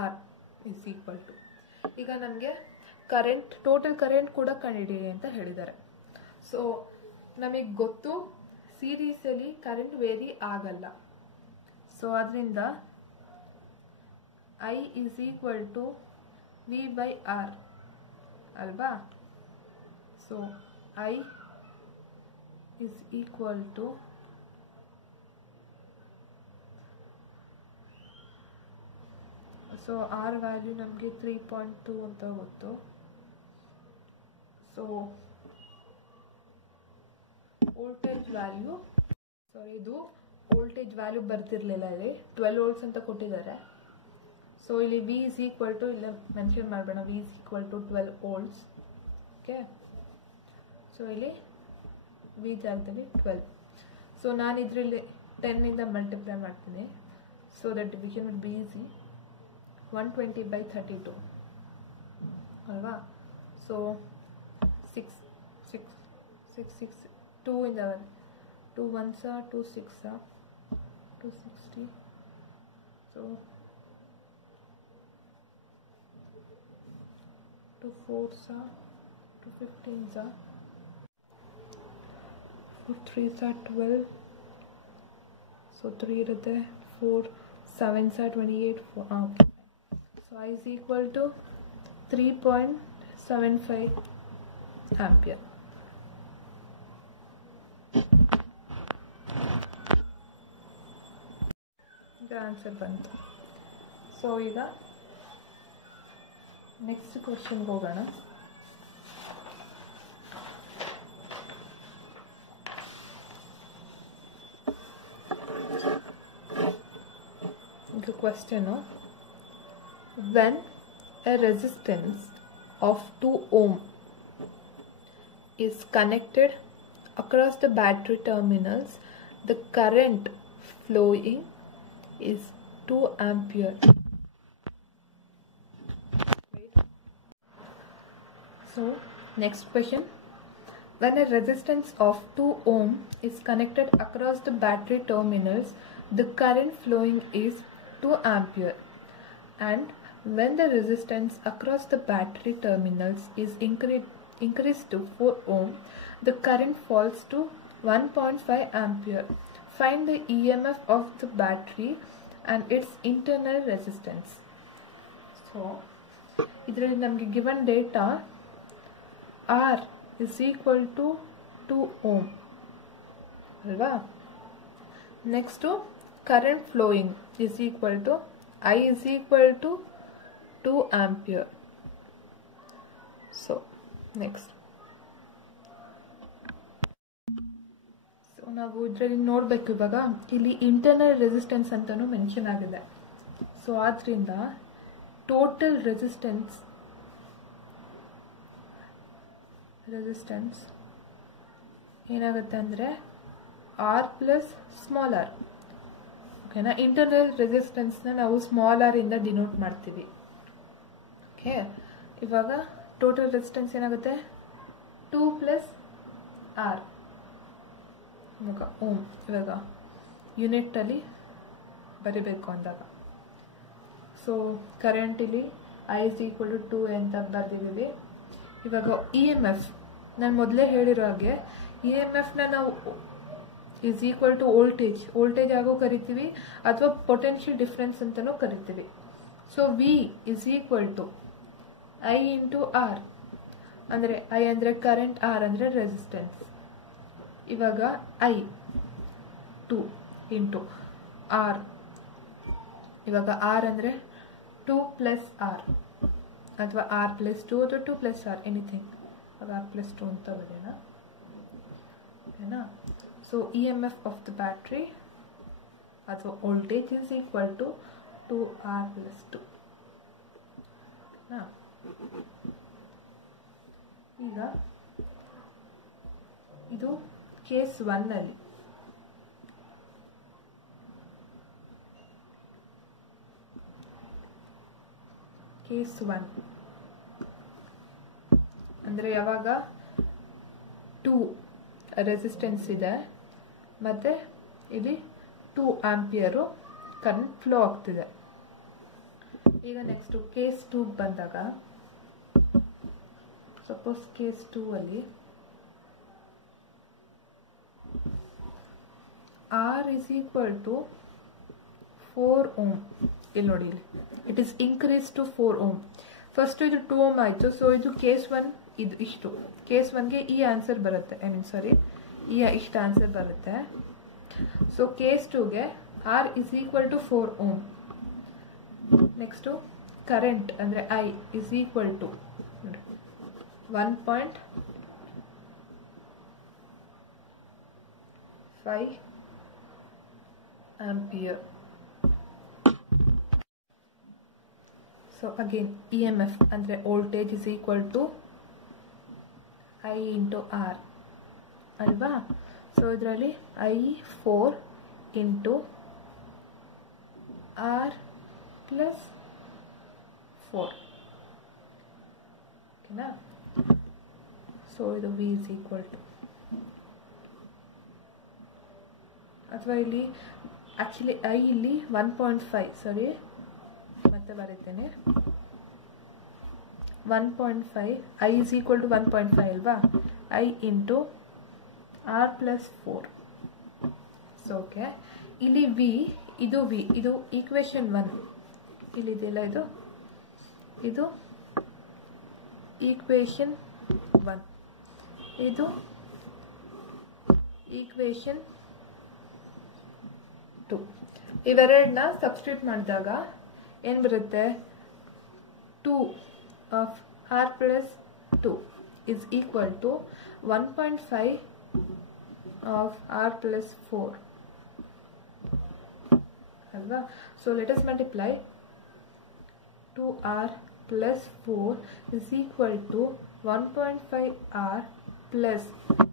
R is equal to. ಈಗ ನಮಗೆ ಕರೆಂಟ್, ಟೋಟಲ್ ಕರೆಂಟ್ ಕೂಡ ಕಂಡುಹಿಡಿಯಿರಿ ಅಂತ ಹೇಳಿದ್ದಾರೆ. ಸೊ ನಮಗೆ ಗೊತ್ತು ಸೀರೀಸಲ್ಲಿ ಕರೆಂಟ್ ವೇರಿ ಆಗಲ್ಲ. ಸೊ ಅದರಿಂದ I is equal to V/R ಅಲ್ವಾ. So I is equal to so R value ನಮಗೆ 3.2 ಅಂತ ಗೊತ್ತು. ಸೊ ವೋಲ್ಟೇಜ್ ವ್ಯಾಲ್ಯೂ, ಸಾರಿ ಇದು ವೋಲ್ಟೇಜ್ ವ್ಯಾಲ್ಯೂ ಬರ್ತಿರ್ಲಿಲ್ಲ, ಇಲ್ಲಿ 12 ವೋಲ್ಟ್ಸ್ ಅಂತ ಕೊಟ್ಟಿದ್ದಾರೆ. ಸೊ ಇಲ್ಲಿ V is equal to, ಇಲ್ಲ ಮೆನ್ಷನ್ ಮಾಡಬೇಡ, V is equal to 12 volts. Okay, so ಇಲ್ಲಿ V ಜಾಗದಲ್ಲಿ 12. ಸೊ ನಾನು ಇದರಲ್ಲಿ 10 ಮಲ್ಟಿಪ್ಲೈ ಮಾಡ್ತೀನಿ. So that division would be easy. 120/32 ಅಲ್ವಾ. ಸೊ 2 ಇಂದ 2 1s 2 6 260. So 2 4s 2 15s 4 3s 12. So 3 ಇರುತ್ತೆ. 4 7s 28. 4 okay. So I is equal to 3.75 ampere. ಈಗ answer ಬಂತು. ಸೊ ಈಗ ನೆಕ್ಸ್ಟ್ ಕ್ವೆಶ್ಚನ್ಗೆ ಹೋಗೋಣ. ಈಗ ಕ್ವೆಶ್ಚನು, when a resistance of 2 ohm is connected across the battery terminals, the current flowing is 2 ampere. Wait. So next question, when a resistance of 2 ohm is connected across the battery terminals, the current flowing is 2 ampere. And when the resistance across the battery terminals is increased to 4 ohm, the current falls to 1.5 ampere. Find the EMF of the battery and its internal resistance. So, ಇದರಲ್ಲಿ ನಮಗೆ given data R is equal to 2 ohm ಅಲ್ವಾ. Next current flowing is equal to I is equal to 2 ampere. So next, so ನಾವು ಇದರಲ್ಲಿ ನೋಡಬೇಕು. ಇವಾಗ ಇಲ್ಲಿ internal resistance ಅಂತಾನು mention ಆಗಿದೆ. ಸೊ ಆದ್ರಿಂದ ಟೋಟಲ್ ರೆಸಿಸ್ಟೆನ್ಸ್ ಏನಾಗುತ್ತೆ ಅಂದರೆ R ಪ್ಲಸ್ ಸ್ಮಾಲ್ r. ಓಕೆನಾ. ಇಂಟರ್ನಲ್ ರೆಸಿಸ್ಟೆನ್ಸ್ನ ನಾವು ಸ್ಮಾಲ್ r ಇಂದ ಡಿನೋಟ್ ಮಾಡ್ತೀವಿ. ಓಕೆ, ಇವಾಗ ಟೋಟಲ್ ರೆಸಿಸ್ಟೆನ್ಸ್ ಏನಾಗುತ್ತೆ 2 ಪ್ಲಸ್ r ಇವಾಗ ಓಮ್. ಇವಾಗ ಯೂನಿಟಲ್ಲಿ ಬರಿಬೇಕು ಅಂದಾಗ, ಸೊ ಕರೆಂಟ್ ಇಲ್ಲಿ I is equal to 2 ಅಂತ ಬರೆದಿದ್ದೀವಿ. ಇವಾಗ EMF ನಾನು ಮೊದಲೇ ಹೇಳಿರೋ ಹಾಗೆ EMFನ ನಾವು is equal to ವೋಲ್ಟೇಜ್ ಆಗೋ ಕರಿತೀವಿ, ಅಥವಾ ಪೊಟೆನ್ಷಿಯಲ್ ಡಿಫ್ರೆನ್ಸ್ ಅಂತಲೂ ಕರಿತೀವಿ. So V is equal to I into R, ಅಂದರೆ I ಅಂದರೆ ಕರೆಂಟ್, R ಅಂದರೆ ರೆಸಿಸ್ಟೆನ್ಸ್. ಇವಾಗ ಐ 2 ಇಂಟು ಆರ್, ಇವಾಗ ಆರ್ ಅಂದರೆ 2 ಪ್ಲಸ್ ಆರ್ ಅಥವಾ ಆರ್ ಪ್ಲಸ್ 2 ಅಥವಾ 2 ಪ್ಲಸ್ ಆರ್ ಎನಿಥಿಂಗ್, ಆಗ ಆರ್ ಪ್ಲಸ್ 2 ಅಂತ ಬರೆಯೋಣ, ಓಕೆನಾ. So E M F of the battery ಅಥವಾ voltage is equal to 2R plus 2. ಈಗ ಇದು ಕೇಸ್ 1 ಅಲ್ಲಿ ಕೇಸ್ 1 ಅಂದರೆ ಯಾವಾಗ 2 ರೆಸಿಸ್ಟೆನ್ಸ್ ಇದೆ ಮತ್ತು ಇಲ್ಲಿ 2 ಆಂಪಿಯರು ಕರೆಂಟ್ ಫ್ಲೋ ಆಗ್ತಿದೆ. ಈಗ ನೆಕ್ಸ್ಟು ಕೇಸ್ 2 ಬಂದಾಗ, ಸಪೋಸ್ ಕೇಸ್ 2 ಅಲ್ಲಿ R is equal to 4 ohm. ಇಲ್ಲಿ ನೋಡಿ, ಇಲ್ಲಿ it is increase to 4 ohm. First ಇದು 2 ohm ಆಯಿತು. ಸೊ ಇದು ಕೇಸ್ 1, ಇದು ಇಷ್ಟು. ಕೇಸ್ 1ಗೆ ಈ ಆನ್ಸರ್ ಬರುತ್ತೆ, ಈ ಇಷ್ಟು ಆನ್ಸರ್ ಬರುತ್ತೆ. ಸೊ ಕೇಸ್ 2ಗೆ R is equal to 4 ohm. Next current ಅಂದರೆ I is equal to 1.5 ampere. So again EMF ಅಂದರೆ voltage is equal to I into R ಅಲ್ವಾ. ಸೊ ಇದರಲ್ಲಿ I 4 into R plus 4, ಓಕೆನಾ. ಸೊ ಇದು V is equal to, ಅಥವಾ ಇಲ್ಲಿ actually I ಇಲ್ಲಿ 1.5, ಸಾರಿ ಮತ್ತೆ ಬರೀತೇನೆ, 1.5 I is equal to 1.5 ಅಲ್ವಾ. I into R plus 4. So okay, ಇಲ್ಲಿ V, ಇದು V, ಇದು ಈಕ್ವೇಶನ್ 1, ಇಲ್ಲಿದೆಯಲ್ಲ ಇದು ಈಕ್ವೇಶನ್ 1, ಇದು ಈಕ್ವೇಶನ್ 2. ಇವೆರಡನ್ನ ಸಬ್ಸ್ಟಿಟ್ಯೂಟ್ ಮಾಡಿದಾಗ ಏನು ಬರುತ್ತೆ, 2 of R plus 2 is equal to 1.5 of R plus 4 alva. So let us multiply 2R plus 4 is equal to 1.5 R plus,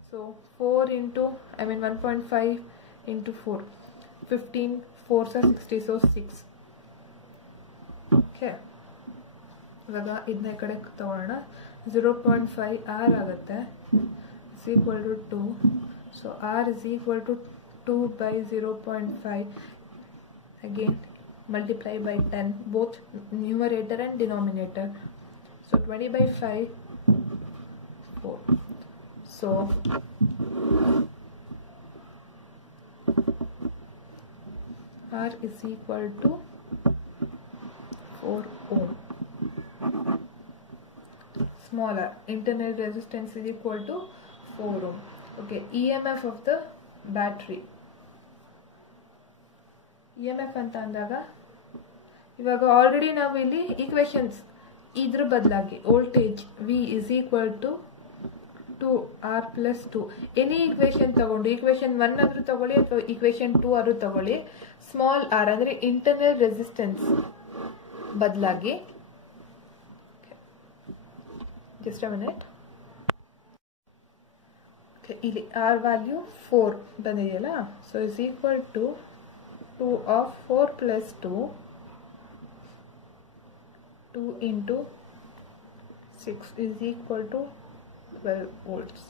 so 4 into 1.5 into 4, 15 4s are 60, so 6. Okay, ಇವಾಗ ಇದನ್ನ ಈ ಕಡೆ ತಗೊಳ್ಳೋಣ. 0.5 R ಆಗುತ್ತೆ, is equal to 2. So R is equal to 2 by 0.5. again multiply by 10, both numerator and denominator. So 20 by 5, 4. So R is equal to 4 ohm. Smaller internal resistance is equal to 4 ohm. Okay, EMF of the battery. EMF ಅಂತ ಅಂದಾಗ ಇವಾಗ already ನಾವು ಇಲ್ಲಿ equations ಇದ್ರ ಬದಲಾಗಿ voltage V is equal to 2R plus 2, any equation ತಗೊಂಡು equation 1 ಆದ್ರೂ ತಗೊಳ್ಳಿ ಅಥವಾ ಈಕ್ವೇಶನ್ 2 ಆದ್ರೂ ತಗೊಳ್ಳಿ, ಸ್ಮಾಲ್ r ಅಂದರೆ ಇಂಟರ್ನಲ್ ರೆಸಿಸ್ಟೆನ್ಸ್ ಬದಲಾಗಿ, ಜಸ್ಟ್ ಅ ಮಿನಿಟ್, ಇಲ್ಲಿ R ವ್ಯಾಲ್ಯೂ 4 ಬಂದಿದೆಯಲ್ಲ. So is equal to 2 of 4 plus 2 into 6 is equal to 12 volts.